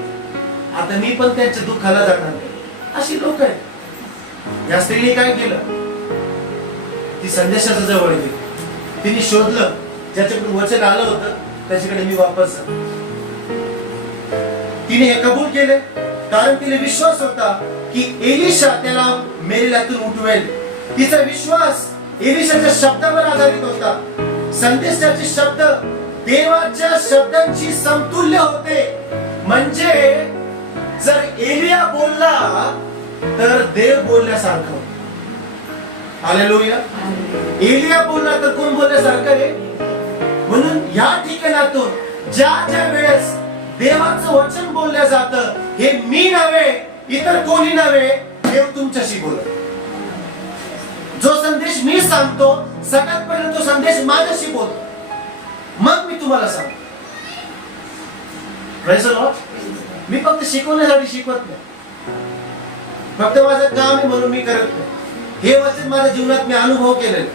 आता मी पण त्यांच्या दुःखाला जाणार नाही. अशी लोक आहेत. या स्त्रीने काय केलं? ती संदेशाच्या जवळ गेली. तिने शोधलं, ज्याच्याकडून वचन आलं होतं त्याच्याकडे मी वापस जा. तिने हे कबूल केले, कारण तिला विश्वास होता की एलिशा त्याला मेलेल्यातून उठवेल. तिचा विश्वास एलिशाच्या शब्दावर आधारित होता. संदेशाचे शब्द देवाच्या शब्दांची समतुल्य होते. म्हणजे जर एलिया बोलला तर देव बोलण्यासारखं. हालेलुया. एलिया बोलला तर कोण बोलण्यासारखं आहे? म्हणून या ठिकाणातून ज्या ज्या वेळेस देवाचं वचन बोललं जातं, हे मी नव्हे, इतर कोणी नव्हे, देव तुमच्याशी बोलत. जो संदेश मी सांगतो, सगळ्यात पहिले तो संदेश माझ्याशी बोलतो, मग मी तुम्हाला सांगतो. Praise the Lord. मी फक्त शिकवण्यासाठी शिकवत नाही, फक्त माझं काम आहे म्हणून मी करत नाही. हे वचन माझ्या जीवनात मी अनुभव केलेलं.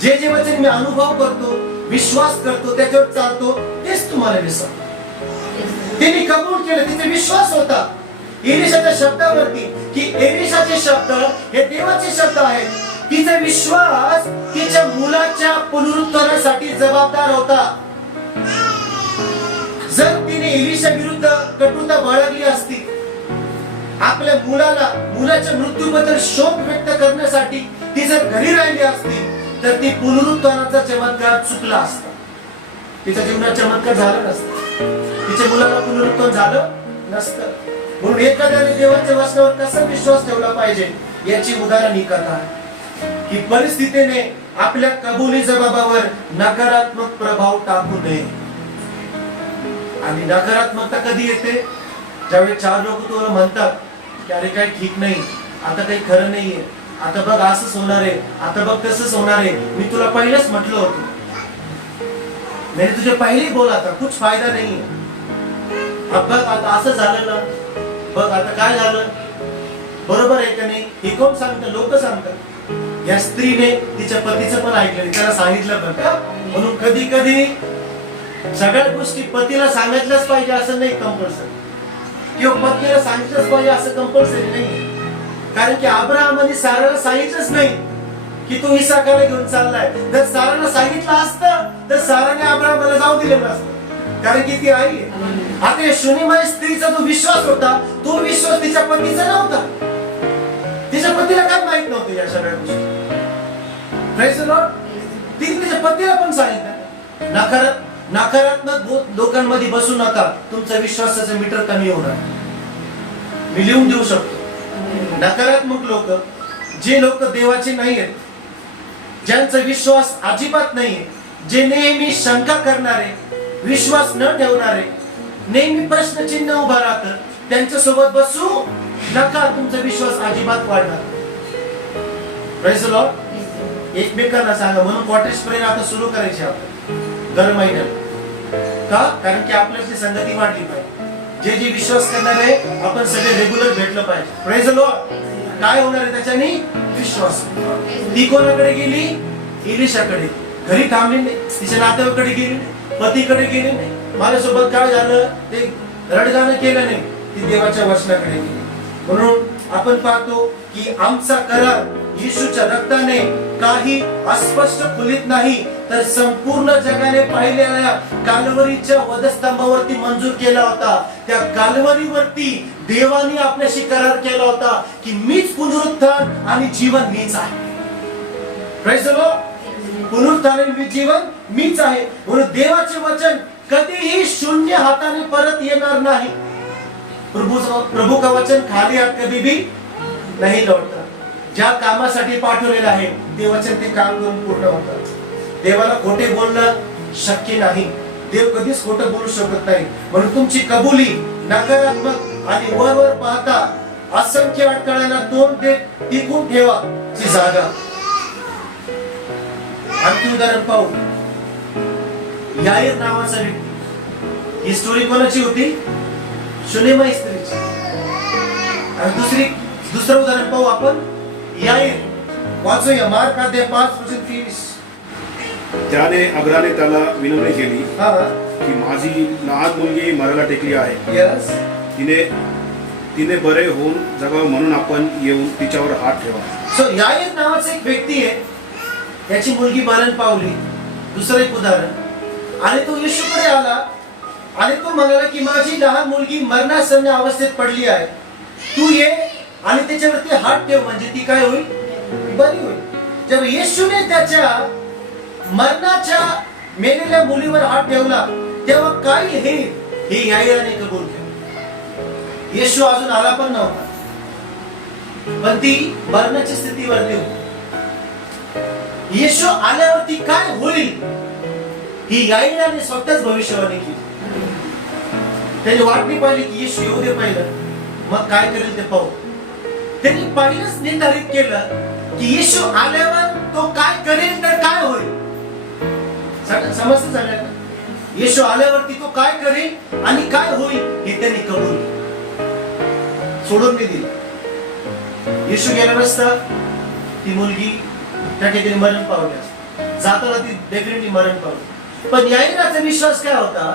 जे जे वचन मी अनुभव करतो, विश्वास करतो, त्याच्यावर चालतो, तेच तुम्हाला मी सांगतो. ते मी कबूल केलं, तिथे विश्वास होता एलिशाच्या शब्दावरती, की एलिशाचे शब्द हे देवाचे शब्द आहेत. तिचा विश्वास तिच्या मुलाच्या पुनरुत्थानासाठी जबाबदार होता. जर तिने एलिशा विरुद्ध कटुता बाळगली असती, आपल्या मुलाच्या मृत्यूबद्दल शोक व्यक्त करण्यासाठी ती जर घरी राहिली असती, तर ती पुनरुत्थानाचा चमत्कार चुकला असता. तिच्या जीवनात चमत्कार झाला नसता, तिच्या मुलाला पुनरुत्थान झालं नसतं. म्हणून एखाद्याने देवाच्या वचनावर कसा विश्वास ठेवला पाहिजे याची उदाहरण ही कथा आहे, की परिस्थितीने आपल्या कबुली जबाबावर नकारात्मक प्रभाव टाकू नये. आणि नकारात्मकता कधी येते? ज्यावेळी चार लोक तुला म्हणतात की अरे काही ठीक नाही, आता काही खरं नाहीये, आता बघ असंच होणार आहे, आता बघ तसंच होणार आहे, मी तुला पहिलेच म्हटलं होतं, मी तुझे पहिले बोल, आता कुछ फायदा नाहीये, बघ आता असं झालं ना, बघ आता काय झालं, बरोबर आहे का नाही? हे कोण सांगतं? लोक सांगतात. या स्त्रीने तिच्या पतीचं पण ऐकलं, त्याला सांगितलं पण का? म्हणून कधी कधी सगळ्या गोष्टी पतीला सांगितल्याच पाहिजे असं नाही कंपल्सरी, किंवा पत्नीला सांगितलंच पाहिजे असं कंपल्सरी नाही. कारण की अब्राहमाने साराला सांगितलंच नाही की तू इसाकाला घेऊन चाललाय. जर साराला सांगितलं असतं तर साराने अब्राहमाला जाऊ दिलं नसतं, कारण की ती आई आहे. आता या शून्यमय स्त्रीचा जो विश्वास होता, तो विश्वास तिच्या पतीचा नव्हता. तिच्या पतीला काय माहित नव्हतं या सगळ्या गोष्टी. Praise the Lord. तिने तिच्या पतीला पण सांगितलं, नकारात्मक लोकांमध्ये बसू नका, तुमचा विश्वासाचं मीटर कमी होणार. मी लिहून देऊ शकतो. नकारात्मक लोक, जे लोक देवाचे नाही आहेत, ज्यांचा विश्वास अजिबात नाहीये, जे नेहमी शंका करणारे, विश्वास न ठेवणारे, नेहमी प्रश्नचिन्ह उभा राहतं, त्यांच्या सोबत बसू नका, तुमचा विश्वास अजिबात वाढणार. Praise the Lord. एकमेकांना सांगा. म्हणून कॉटेज प्रेयर आता सुरू करायची आपण दर महिन्यात. का? कारण की आपल्याची संगती वाढली पाहिजे. जे जे विश्वास करणार आहे, आपण सगळे रेग्युलर भेटलं पाहिजे. Praise the Lord. काय होणार आहे त्याच्याने? विश्वास. ती कोणाकडे गेली? एलिशाकडे. घरी थांबली नाही, तिच्या नातेवाईकडे गेली नाही, पतीकडे गेली नाही, माझ्यासोबत काय झालं ते रडगाणं केलं नाही, ती देवाच्या वचनाकडे गेली. म्हणून आपण पाहतो की आमचा करार येशूच्या रक्ताने काही अस्पष्ट खुलीत नाही, तर संपूर्ण जगाने पाहिलेल्या काल्वरीच्या वधस्तंभावरती मंजूर केला होता. त्या काल्वरीवरती देवाने आपल्याशी करार केला होता की मीच पुनरुत्थान आणि जीवन मीच आहे. Praise the Lord. पुनरुत्थान आणि जीवन मीच आहे. म्हणून देवाचे वचन कधीही शून्य हाताने परत येणार नाही. प्रभू का वचन खाली हात कधी भी नाही लौटता. ज्या कामासाठी पाठवलेलं आहे ते वचन ते काम करून पूर्ण होतं. देवाला खोटे बोलणं शक्य नाही. देव कधीच खोटं बोलू शकत नाही. म्हणून तुमची कबुली नकारात्मक आणि वर पाहता असंख्य अडथळ्यांना तोंड देत टिकून ठेवा ची जागा. आणखी उदाहरण पाहू. याईर नावाचा व्यक्ती. ही स्टोरी कोणाची होती? शून्यमय स्त्रीची. आणि दुसरं उदाहरण पाहू आपण. याईर. वाचूया मार्क अध्याय 5:23. त्याने अब्राने त्याला विनवणी केली की माझी लहान मुलगी मरायला टेकली आहे. यस. तिने बरे होऊन जगावं म्हणून आपण येऊन तिच्यावर हात ठेवा. सो याईर नावाचा एक व्यक्ती आहे, त्याची मुलगी मरण पावली. दुसरं एक उदाहरण. आणि तो येशूकडे आला आणि तो म्हणाला की माझी लहान मुलगी मरणासन्न अवस्थेत पडली आहे, तू ये आणि त्याच्यावरती हात ठेव, म्हणजे ती काय होईल? बरी होईल. जेव्हा येशूने त्याच्या मरणाच्या मेलेल्या मुलीवर हात ठेवला तेव्हा काय हे याईराने कबूल केलं. येशू अजून आला पण नव्हता, पण ती मरणाच्या स्थितीवरती होती. येशू आल्यावरती काय होईल ही याईराने स्वतःच भविष्यवाणी केली. त्याने वाट नाही पाहिली की येशू येऊ दे पहिलं, मग काय करेल ते पाहू. त्यांनी पहिलंच निर्धारित केलं की येशू आल्यावर तो काय करेल तर काय होईल. समजतं सगळ्यांना. येशू आल्यावरती तो काय करेल आणि काय होईल हे त्यांनी कबूल सोडून नाही दिलं. येशू गेला नसता ती मुलगी त्या ठिकाणी मरण पावली असते, जाताना ती डेफिनेटली मरण पावली. पण याईराचा विश्वास काय होता,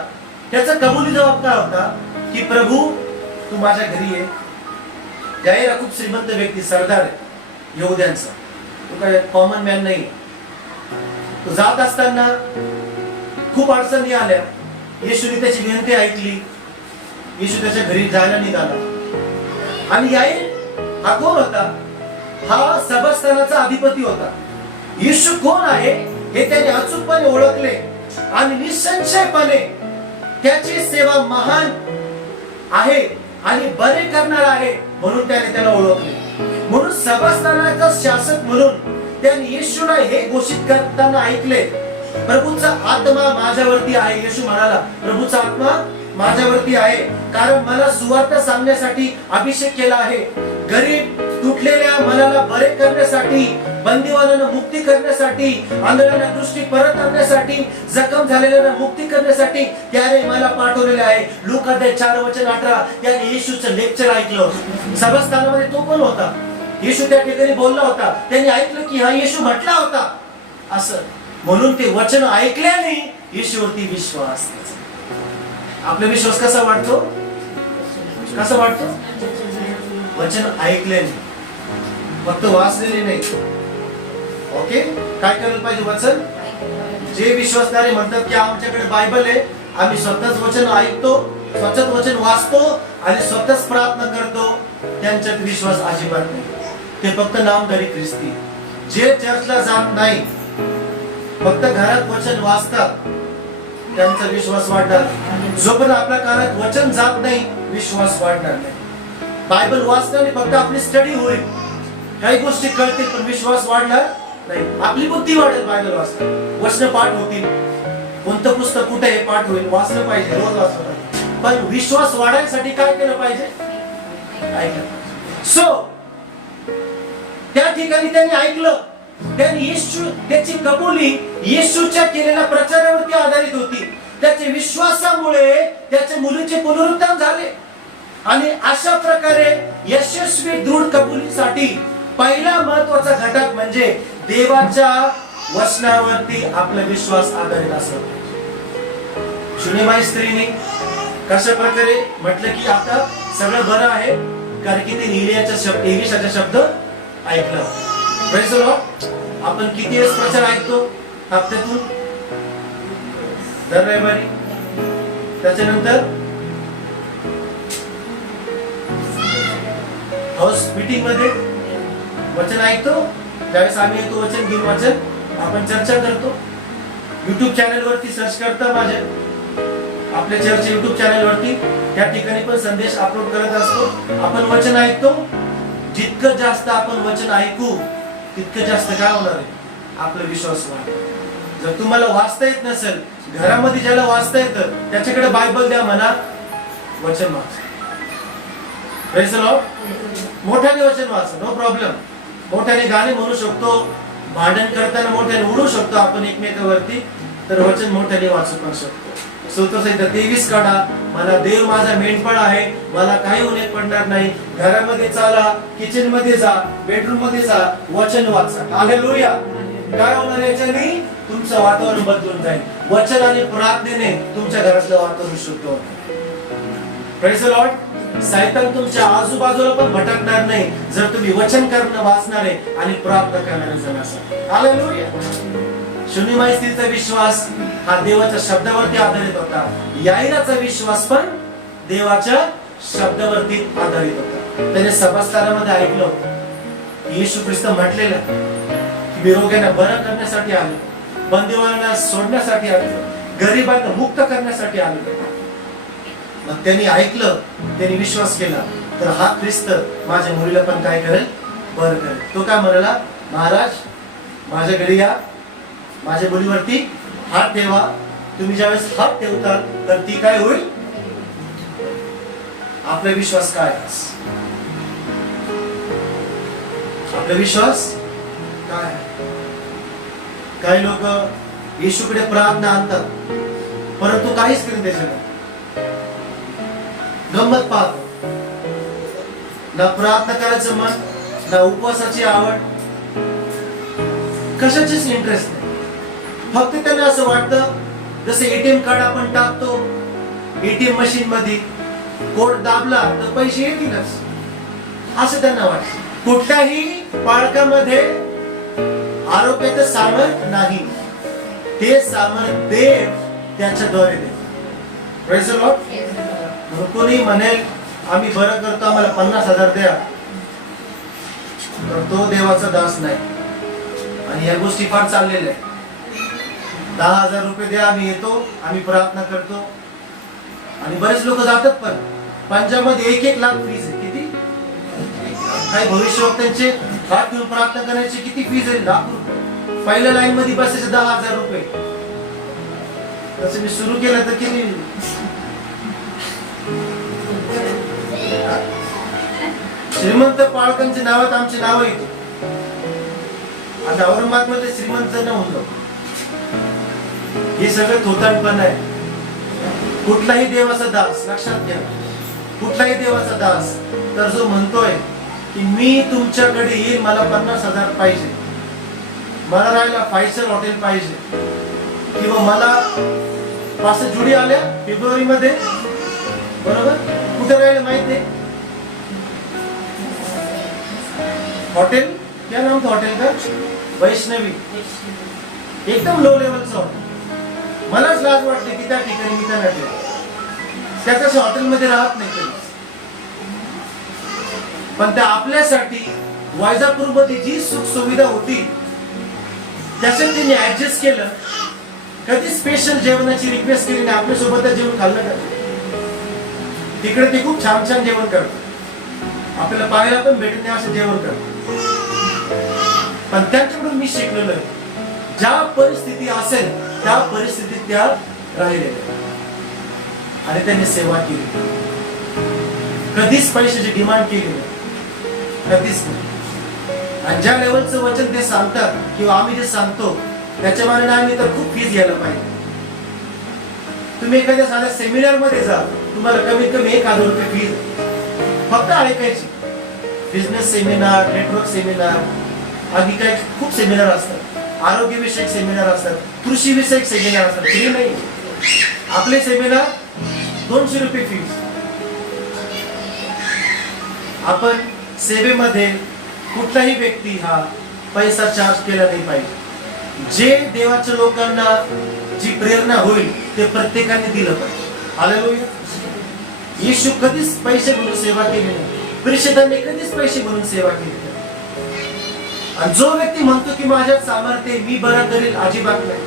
त्याचा कबुली जबाब काय होता की प्रभू तू माझ्या घरी ये. याईरा खूप श्रीमंत व्यक्ती, सरदार आहे यहुद्यांचा, तो काय कॉमन मॅन नाही. तो जात असताना खूप अडचणी आल्या, येशूने त्याची विनंती ऐकली, येशू त्याच्या घरी जायला निघाला. आणि याईर हा कोण होता, हा सबस्थानाचा अधिपती होता. येशू कोण आहे हे त्याने अचूकपणे ओळखले आणि निसंशयपणे त्याची सेवा महान आहे आणि बरे करणार आहे म्हणून त्याने त्याला ओळखले. म्हणून सबस्थानाचा शासक म्हणून त्याने येशूला हे घोषित करताना ऐकले, प्रभूचा आत्मा माझ्यावरती आहे. येशू म्हणाला, प्रभूचा आत्मा माझ्यावरती आहे, कारण मला सुवार्थ सांगण्यासाठी अभिषेक केला आहे. गरीब तुटलेल्या मनाला बरे करण्यासाठी, बंदीवानांना मुक्ती करण्यासाठी, आंधळ्यांना दृष्टी परत आणण्यासाठी, जखम झालेल्यांना मुक्ती करण्यासाठी त्याने मला पाठवलेले आहे. लूका 4:18 त्याने येशूचं लेक्चर ऐकलं होतं. सभास्थानामध्ये तो पण होता, येशू त्या ठिकाणी बोलला होता. त्यांनी ऐकलं की हा येशू म्हटला होता असं, म्हणून ते वचन ऐकल्याने येशूवरती विश्वास. आपला विश्वास कसा वाढतो, कसा वाढतो? वचन ऐकल्याने, फक्त वाचलेले नाही. ओके, काय करायला पाहिजे? वचन. जे विश्वासणारे म्हणतात की आमच्याकडे बायबल आहे, आम्ही स्वतःच वचन ऐकतो, स्वतःच वचन वाचतो आणि स्वतःच प्रार्थना करतो, त्यांच्यात विश्वास अजिबात नाही. ते फक्त नामधारी ख्रिस्ती. जे चर्चला जात नाही, फक्त घरात वचन वाचतात, त्यांचा विश्वास वाढणार. जोपर्यंत आपल्या कानात वचन जात नाही, विश्वास वाढणार नाही. बायबल वाचताना फक्त आपली स्टडी होईल, काही गोष्टी कळतील, पण विश्वास वाढणार नाही. आपली बुद्धी वाढेल बायबल वाचताना, वचन पाठ होतील, कोणतं पुस्तक कुठे हे पाठ होईल, वाचलं पाहिजे, रोज वाचलं पाहिजे. पण विश्वास वाढायसाठी काय केलं पाहिजे? ऐकलं. सो त्या ठिकाणी त्यांनी ऐकलं, त्यांनी येशू, त्याची कबुली येशूच्या केलेल्या प्रचारावरती आधारित होती. त्याच्या विश्वासामुळे त्याच्या मुलीचे पुनरुत्थान झाले. आणि अशा प्रकारे यशस्वी दृढ कबुलीसाठी पहिला महत्वाचा घटक म्हणजे देवाच्या वचनावरती आपला विश्वास आधारित असतो. शुनेमाई स्त्रीने कशा प्रकारे म्हटलं की आता सगळं बरं आहे, कारण की ते एलिशाचा शब्द ऐकलं. Praise the Lord. आपण किती वेळेस प्रचार ऐकतो हप्त्यातून? दर रविवारी. त्याच्यानंतर हाऊस मीटिंग मध्ये वचन ऐकतो, त्यावेळेस आम्ही येतो वचन घेऊन, वचन आपण चर्चा करतो. युट्यूब चॅनल वरती सर्च करता माझ्या आपल्या चर्च युट्यूब चॅनल वरती, त्या ठिकाणी पण संदेश अपलोड करत असतो. आपण वचन ऐकतो. जितकं जास्त आपण वचन ऐकू तितकं जास्त काय होणार आहे? आपला विश्वास वाढेल. जर तुम्हाला वाचता येत नसेल, घरामध्ये ज्याला वाचता येतं त्याच्याकडे बायबल द्या, म्हणा वचन वाच. Praise the Lord. मोठ्याने वचन वाच, नो प्रॉब्लेम. मोठ्याने गाणे म्हणू शकतो, भांडण करताना मोठ्याने उडू शकतो आपण एकमेकावरती, तर वचन मोठ्याने वाचू पण शकतो. स्तोत्रसंहिता 23 काढा, मला देव माझा मेंढपाळ आहे, मला काही उणीव पडणार नाही. घरामध्ये चाला, किचन मध्ये जा, बेडरूम मध्ये जा, वचन वाचा. हालेलुया. काय होणार याच्याने? तुमचं वातावरण बदलून जाईल. वचन आणि प्रार्थनेने तुमच्या घरातलं वातावरण शुद्ध होतं. Praise the Lord. शैतान तुमच्या आजूबाजूला पण भटकणार नाही जर तुम्ही वचन करणं वाचणारे आणि प्रार्थना करणारे जण असाल. हालेलुया. शुनेमाई स्त्रीचा विश्वास हा देवाच्या शब्दावरती आधारित होता. याईराचा विश्वास पण देवाच्या शब्दावरती आधारित होता. त्याने सभास्थानामध्ये ऐकलं होतं येशू ख्रिस्त म्हटलेलं की मी रोग्यांना बरं करण्यासाठी आलो, बंदिवानांना सोडण्यासाठी आलो, गरिबांना मुक्त करण्यासाठी आलो. मग त्यांनी ऐकलं, त्यांनी विश्वास केला, तर हा ख्रिस्त माझ्या मुलीला पण काय करेल? बरं करेल. तो काय म्हणाला? महाराज माझ्या घरी या, माझ्या मुलीवरती हात ठेवा. तुम्ही ज्यावेळेस हात ठेवता तर ती काय होईल? आपला विश्वास काय? आपला विश्वास काय? काही लोक येशूकडे प्रार्थना आणतात, परंतु काहीच करीन त्याच्याने गंमत पाहतो, ना प्रार्थना करायचं मन, ना उपवासाची आवड, कशाचीच इंटरेस्ट नाही. फक्त त्यांना असं वाटतं जसं एटीएम कार्ड आपण टाकतो एटीएम मशीन मध्ये, कोड दाबला तर पैसे येतीलच असं त्यांना वाटतं. कुठल्याही पालकामध्ये आरोग्याचं सामर्थ्य नाही, ते सामर्थ्य देव त्याच्याद्वारे देतो. Praise the Lord. म्हणून कोणी म्हणेल आम्ही बरं करतो आम्हाला 50,000 द्या, तर तो देवाचा दास नाही. आणि या गोष्टी फार चाललेल्या आहेत. 10,000 रुपये द्या, आम्ही येतो, आम्ही प्रार्थना करतो. आणि बरेच लोक जातात, पण पंजाबमध्ये 1-1 लाख फीज आहे. किती? काही भविष्यवक्त्यांचे हात घेऊन प्रार्थना करायची किती फीज आहे? लाख रुपये. पहिल्या लाईन मध्ये बसायचे 10,000 रुपये. तसं मी सुरू केलं तर किती? श्रीमंत पालकांच्या नावात आमची नावं येतो. आता औरंगाबाद मध्ये श्रीमंत न होऊन जाऊ. हे सगळं थोतांडपण आहे. कुठलाही देवाचा दास, लक्षात घ्या, कुठलाही देवाचा दास तर जो म्हणतोय की मी तुमच्याकडे येईल, मला 50,000 पाहिजे, मला राहायला 5 स्टार हॉटेल पाहिजे, किंवा मला 5 जुडी आल्या फेब्रुवारी मध्ये, बरोबर, कुठे राहिलं माहिती आहे? हॉटेल, क्या नाम था हॉटेल का? वैष्णवी. एकदम लो लेवलचं हॉटेल. मलाच लाज वाटते की त्या ठिकाणी मी त्यांना ठेवलं. त्याच्याच हॉटेलमध्ये राहत नाही कधी, पण त्या आपल्यासाठी वैजापूरमध्ये जी सुख सुविधा होती त्याच्यात त्यांनी ऍडजस्ट केलं. कधी स्पेशल जेवणाची रिक्वेस्ट केली नाही, आपल्या सोबत जेवण खाल्लं का? तिकडे ते खूप छान छान जेवण करतात, आपल्याला पाहायला पण भेटत नाही असं जेवण करतात. पण त्यांच्याकडून मी शिकलेलो आहे, ज्या परिस्थिती असेल त्या परिस्थितीत त्या राहिलेल्या आणि त्यांनी सेवा केली. कधीच पैशाची डिमांड केली नाही, कधीच नाही. आणि ज्या लेवलचं वचन ते सांगतात किंवा आम्ही जे सांगतो त्याच्या मानाने आम्ही तर खूप फीज घ्यायला पाहिजे. तुम्ही एखाद्या साध्या सेमिनार मध्ये जा, तुम्हाला कमीत कमी 1,000 रुपये फीज फक्त ऐकायची. बिझनेस सेमिनार, नेटवर्क सेमिनार, आधी काय खूप सेमिनार असतात, आरोग्यविषयक सेमिनार असतात, कृषी विषयक सेमिनार असतात. फ्री नाही. आपले सेमिनार 200 रुपये फीज. आपण सेवेमध्ये कुठलाही व्यक्ती हा पैसा चार्ज केला नाही पाहिजे. जे देवाच्या लोकांना जी प्रेरणा होईल ते प्रत्येकाने दिलं पाहिजे. हालेलुया. येशू कधीच पैसे म्हणून सेवा केली नाही, प्रेषितांनी कधीच पैसे म्हणून सेवा केली नाही. आणि जो व्यक्ती म्हणतो की माझ्यात सामर्थ्य मी बरं करेल, अजिबात नाही.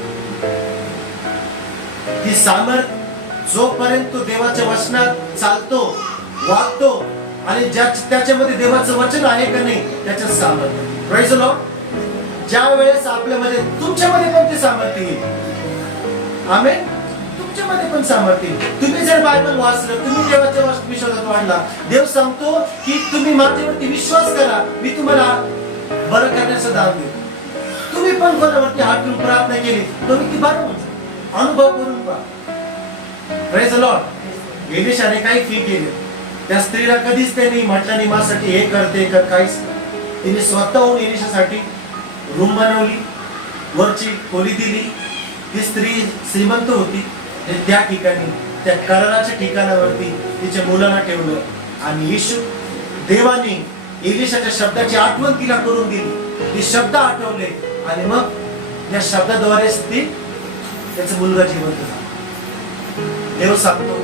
ती सामर्थ्य जोपर्यंत तो देवाच्या वचनात चालतो, वागतो आणि त्याच्यामध्ये देवाचं वचन आहे का नाही त्याच्यात सामर्थ्य. Praise the Lord. ज्या वेळेस आपल्यामध्ये, तुमच्यामध्ये पण ते सामर्थ्य येईल. आमेन. तुमच्यामध्ये पण सामर्थ्य येईल. तुम्ही जर बायबल वाचलं, तुम्ही देवाच्या विश्वासात वाढला, देव सांगतो की तुम्ही माझ्यावरती विश्वास करा, मी तुम्हाला बरं करण्याचं दान देईल. तुम्ही पण कोणावरती हात ठेवून प्रार्थना केली तर ती बरं होईल. अनुभव करून पहा. Praise the Lord. एलिशाने काही फी केले, त्या स्त्रीला कधीच त्यांनी म्हटलं नाही माझ्यासाठी हे करते कर, काहीच. तिने स्वतःहून एलिशासाठी रूम बनवली, वरची खोली दिली. ती स्त्री श्रीमंत होती, त्या ठिकाणी त्या कराराच्या ठिकाणावरती तिच्या मुलांना ठेवलं. आणि येशू देवाने एलिशाच्या शब्दाची आठवण तिला करून दिली. ती शब्द आठवले आणि मग त्या शब्दाद्वारेच ती त्याचा मुलगा जिवंत झाला. देव सांगतो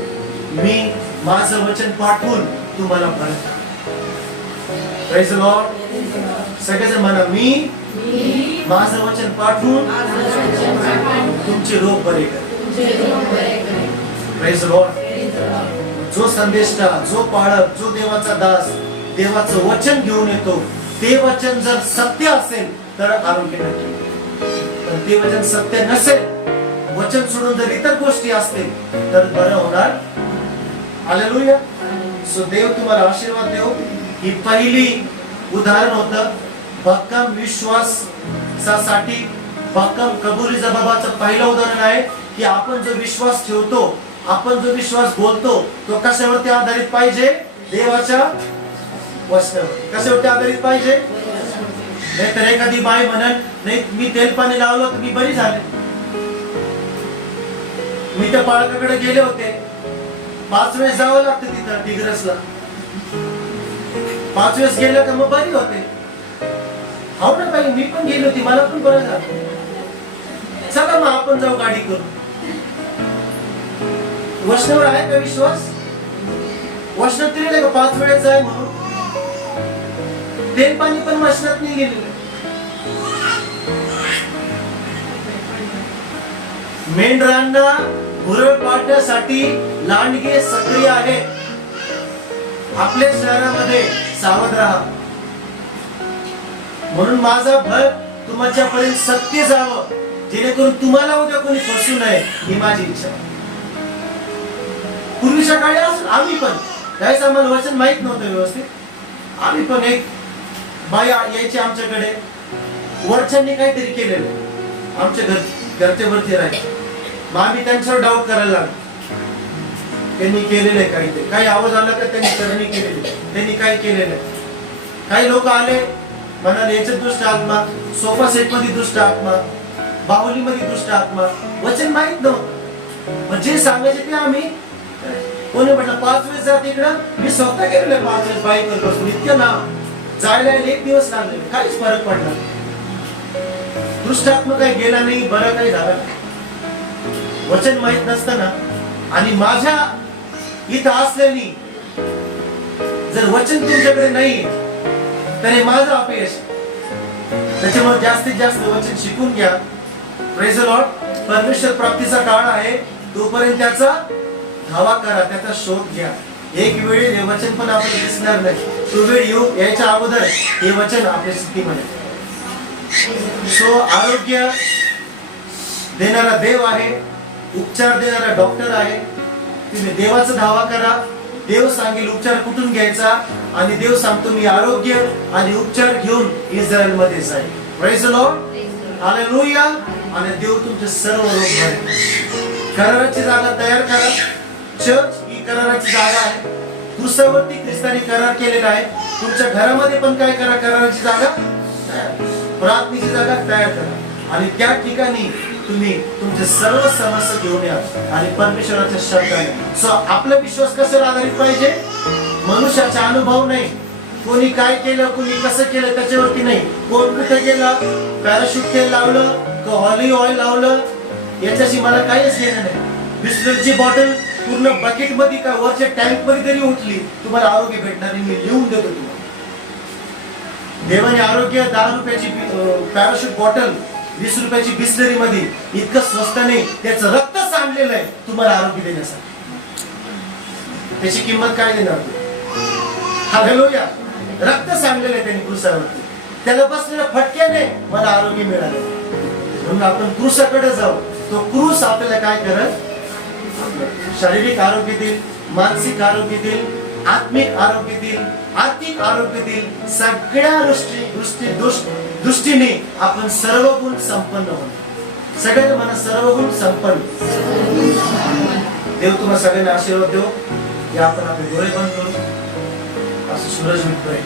मी माझं वचन पाठवून तुम्हाला बरं करेन. Praise the Lord. सगळेजण म्हणा, मी माझं वचन पाठवून तुमचे रोग बरे करेन. Praise the Lord. जो संदेष्टा, जो पाळक, जो देवाचा दास देवाचं वचन घेऊन येतो, ते वचन जर सत्य असेल तर आरोग्य नक्की. पण ते वचन सत्य नसेल, वचन सोडून जर इतर गोष्टी असतील तर बरं होणार. हालेलुया. सो देव तुम्हाला आशीर्वाद देव. ही पहिली उदाहरण होतं भक्कम विश्वासासाठी भक्कम कबुली जबाबाचं पहिलं उदाहरण आहे की आपण जो विश्वास ठेवतो, आपण जो विश्वास बोलतो, तो कशावरती आधारित पाहिजे? देवाच्या वचनावर. कशावरती आधारित पाहिजे? नाहीतर एखादी बाई म्हणेल, नाही मी तेल पाणी लावलं तर मी बरी झाले, मी त्या बाळकाकडे गेले होते, 5 वेळेस जावं लागतं तिथं डिग्रसला, 5 वेळेस गेलं तर मग बरी होते. हो ना बाई, मी पण गेली होती, मला पण बरं झालं, चला मग आपण जाऊ गाडी करू. वचनावर आहे का विश्वास? वचनात दिलेलं का 5 वेळेस जाय म्हणून? तेल पाणी पण वचनात नाही गेलेलं. मेंढरांना भुरळ पाडण्यासाठी लांडगे सक्रिय आहे. आपल्या शहरामध्ये सावध राहा. म्हणून माझा भर तुमच्यापर्यंत सत्य जावं, जेणेकरून तुम्हाला उद्या कोणी फसू नये, ही माझी इच्छा. पूर्वीच्या काळी आम्ही पण त्यावेळेस आम्हाला वचन माहित नव्हतं व्यवस्थित. आम्ही पण एक बाई यायची आमच्याकडे, वरच्यांनी काहीतरी केलेलं आमच्या घरच्या वरती राहायचे. मग आम्ही त्यांच्यावर डाऊट करायला लागलो, त्यांनी केलेलं आहे काहीतरी, काही आवाज आला का त्यांनी करणी केलेली, त्यांनी काय केलेलं आहे. काही लोक आले म्हणाले याच्यात दुष्ट आत्मा, सोफा सेट मध्ये दुष्ट आत्मा, बाहुलीमध्ये दुष्ट आत्मा. वचन माहित नव्हतं, मग जे सांगायचे ते आम्ही. कोणी म्हटलं 5 वेळेस जा तिकडं, मी स्वतः गेलेलो आहे 5 वेळेस बाईकवर बसून, इतकं ना जायला 1 दिवस लागले, काहीच फरक पडला. दुष्ट आत्मा काही गेला नाही, बरं काही झालं. वचन माहित नसताना आणि माझ्या इथं असलेली जर वचन तुमच्याकडे नाही तर हे माझं अपयश. त्याच्यामुळे जास्तीत जास्त वचन शिकून घ्या. Praise the Lord. परमेश्वर प्राप्तीचा काळ आहे, तोपर्यंत त्याचा धावा करा, त्याचा शोध घ्या. एक वेळ हे वचन पण आपल्याला दिसणार नाही, तो वेळ यायच्या अगोदर हे वचन आपल्या स्थितीमध्ये. सो आरोग्य देणारा देव आहे, उपचार देणारा डॉक्टर आहे. तुम्ही देवाचा धावा करा. देव सांगेल उपचार कुठून घ्यायचा, आणि देव सांगतो मी आरोग्य आणि उपचार घेऊन इस्रायल मध्ये जाईल. Praise the Lord. हालेलुया. आणि देव तुमचे सर्व रोग बरे. कराराची जागा तयार करा. चर्च ही कराराची जागा आहे. क्रूसावरती ख्रिस्तानी करार केलेला आहे. तुमच्या घरामध्ये पण काय करा, कराराची जागा तयार, प्रार्थनेची जागा तयार करा, आणि त्या ठिकाणी तुम्ही तुमचे सर्व समस्या घेऊन या आणि परमेश्वराच्या शब्दाने. सो आपला विश्वास कशावर आधारित पाहिजे? मनुष्याचा अनुभव नाही, कोणी काय केलं, कोणी कसं केलं त्याच्यावरती नाही, कोण कुठे गेला, पॅराशूट तेल लावलं का ऑलिव्ह ऑइल लावलं, याच्याशी मला काहीच घेणं नाही. बिस्लरीची बॉटल पूर्ण बकेट मध्ये का वरच्या टँक मध्ये जरी उठली, तुम्हाला आरोग्य भेटणार नाही, मी लिहून देतो तुम्हाला. देवाने आरोग्य 10 रुपयाची पॅराशूट बॉटल 20 रुपयाची बिस्लरी मध्ये इतकं स्वस्त नाही, त्याचं रक्त सांडलेलं आहे तुम्हाला आरोग्य देण्यासाठी. त्याची किंमत काय देणार? हालेलुया. रक्त सांडलेलं आहे त्यांनी क्रूसावरती, त्याला बसलेल्या फटक्याने मला आरोग्य मिळालं. म्हणून आपण क्रूसाकडे जाऊ. तो क्रूस आपल्याला काय करत? शारीरिक आरोग्य देईल, मानसिक आरोग्य देईल, आत्मिक आरोग्य देईल, आर्थिक आरोग्य देईल. सगळ्या दृष्टीने आपण सर्व गुण संपन्न होऊ. सगळ्यांना म्हणा सर्व गुण संपन्न. देव तुम्हाला सगळ्यांना आशीर्वाद देव. या आपण आपले डोळे बंद करू. असं सूरज मिळतोय.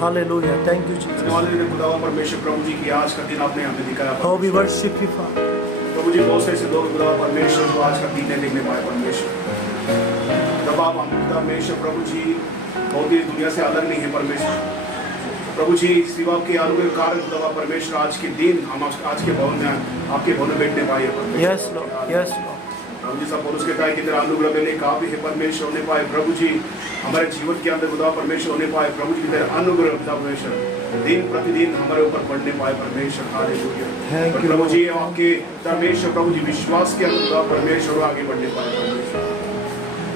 हालेलुया. Thank you Jesus. खुदावा परमेश्वर प्रभु जी की आज का दिन आपने हमें दिखाया. Oh, we worship you, Father. प्रभु जी बहुत से ऐसे लोग खुदावा परमेश्वर जो आज का दिन नहीं देखने पाए परमेश्वर. तब आप हम परमेश्वर प्रभु जी बहुत ही दुनिया से अलग नहीं है परमेश्वर. प्रभु जी सिवा के अनुग्रह के कारण खुदावा परमेश्वर आज के दिन हम आज के भवन में आपके भवन में बैठने पाए परमेश्वर. Yes, Lord. Yes, Lord. प्रभु जी सब पुरुष के काय की तरह अनुग्रह मिलने का भी है परमेश्वर होने पाए. प्रभु जी हमारे जीवन के अंदर खुदा परमेश्वर होने पाए. प्रभु जी की तरह अनुग्रह खुदा परमेश्वर दिन प्रतिदिन हमारे ऊपर बढ़ने पाए परमेश्वर. हालेलुया. प्रभु जी आपके परमेश्वर प्रभु जी विश्वास के अंदर खुदा परमेश्वर आगे बढ़ने पाए परमेश्वर.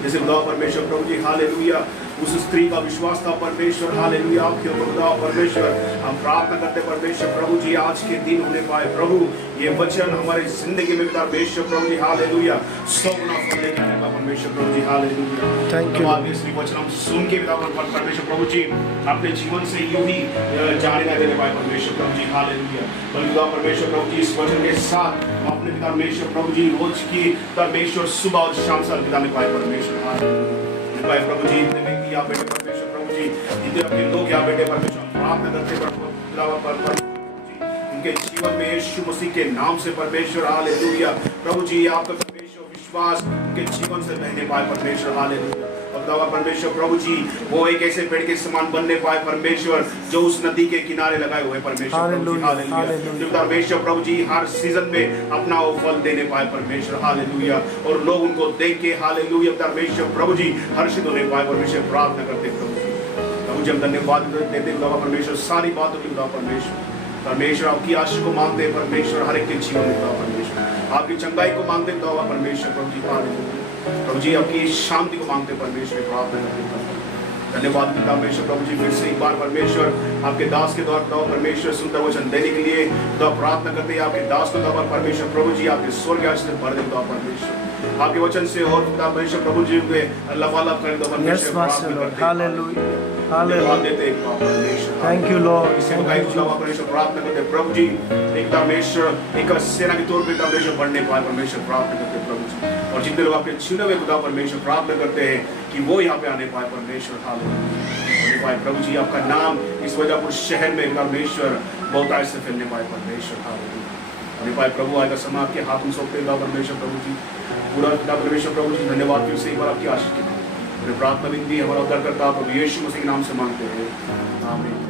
जैसे खुदा परमेश्वर प्रभु जी हालेलुया उस स्त्री का विश्वास था परमेश्वर। हालेलुया, आपके ऊपर खुदा परमेश्वर हम प्रार्थना करते परमेश्वर प्रभु जी आज के दिन होने पाए प्रभु, ये वचन हमारे जिंदगी में परमेश्वर प्रभु जी हालेलुया 100 गुना फल लेके आने का परमेश्वर प्रभु जी हालेलुया। Thank you. इसलिए वचन हम सुन के परमेश्वर प्रभु जी अपने जीवन से यूं ही जाने ना देने पाए परमेश्वर प्रभु जी हालेलुया। बल्कि परमेश्वर प्रभु जी इस वचन के साथ हम अपने पिता परमेश्वर प्रभु जी रोज की परमेश्वर सुबह और शाम साल बिताने पाए परमेश्वर हालेलुया। पाए प्रभु जी इतने व्यक्ति यहाँ बैठे परमेश्वर प्रभु जी, इतने अपने लोग यहाँ बैठे परमेश्वर प्रार्थना करते उनके जीवन में यीशु मसीह के नाम से परमेश्वर हालेलुया प्रभु जी आपका परमेश्वर विश्वास उनके जीवन से बहने पाए परमेश्वर हालेलुया। और परमेश्वर प्रभु जी वो एक ऐसे पेड़ के समान बनने पाए परमेश्वर जो उस नदी के किनारे लगाए हुए परमेश्वर प्रभु जी हालेलुया। परमेश्वर प्रभु जी हर सीजन में अपना वो फल देने पाए परमेश्वर हालेलुया, और लोग उनको देख के हालेलुया परमेश्वर प्रभु जी हर्षित होने पाए परमेश्वर प्रार्थना करते प्रभु जी। प्रभु जी हम धन्यवाद देते परमेश्वर सारी बातों की परमेश्वर आपकी आशीष को मांगते हैं परमेश्वर हर एक के जीवन में परमेश्वर आपकी चंगाई को मांगते परमेश्वर प्रभु जी हालेलुया। प्रभु जी आपकी शांति को मांगते परमेश्वर प्रार्थना करते धन्यवाद पिता परमेश्वर प्रभु जी फिर से एक बार परमेश्वर आपके दास के द्वारा परमेश्वर सुंदर वचन देने के लिए प्रार्थना करते हैं आपके दास को परमेश्वर प्रभु जी आपके स्वर्ग आशीष से भर दे परमेश्वर आपके वचन से और पिता परमेश्वर प्रभु जी के लबालब कर दो परमेश्वर धन्यवाद देते हैं परमेश्वर। Thank you, Lord. इसे परमेश्वर प्रार्थना करते प्रभु जी एक परमेश्वर एक सेना के तौर पे परमेश्वर बढ़ने पाए परमेश्वर प्रार्थना करते प्रभु जी, और जितने लोग आपके चुने हुए खुदा परमेश्वर प्रार्थना करते हैं कि वो यहाँ पे आने पाए परमेश्वर हालेलुया पाए प्रभु जी आपका नाम इस वजहपुर शहर में परमेश्वर बहुत आय से फैलने पाए परमेश्वर हालेलुया पाए प्रभु आएगा समय आपके हाथ में सौंपते परमेश्वर प्रभु जी पूरा पिता परमेश्वर प्रभु जी धन्यवाद फिर से एक बार आपकी आशीष के नाम प्रार्थना विनती हमारा उद्धारकर्ता प्रभु यीशु मसीह के नाम से मांगते हैं आमीन।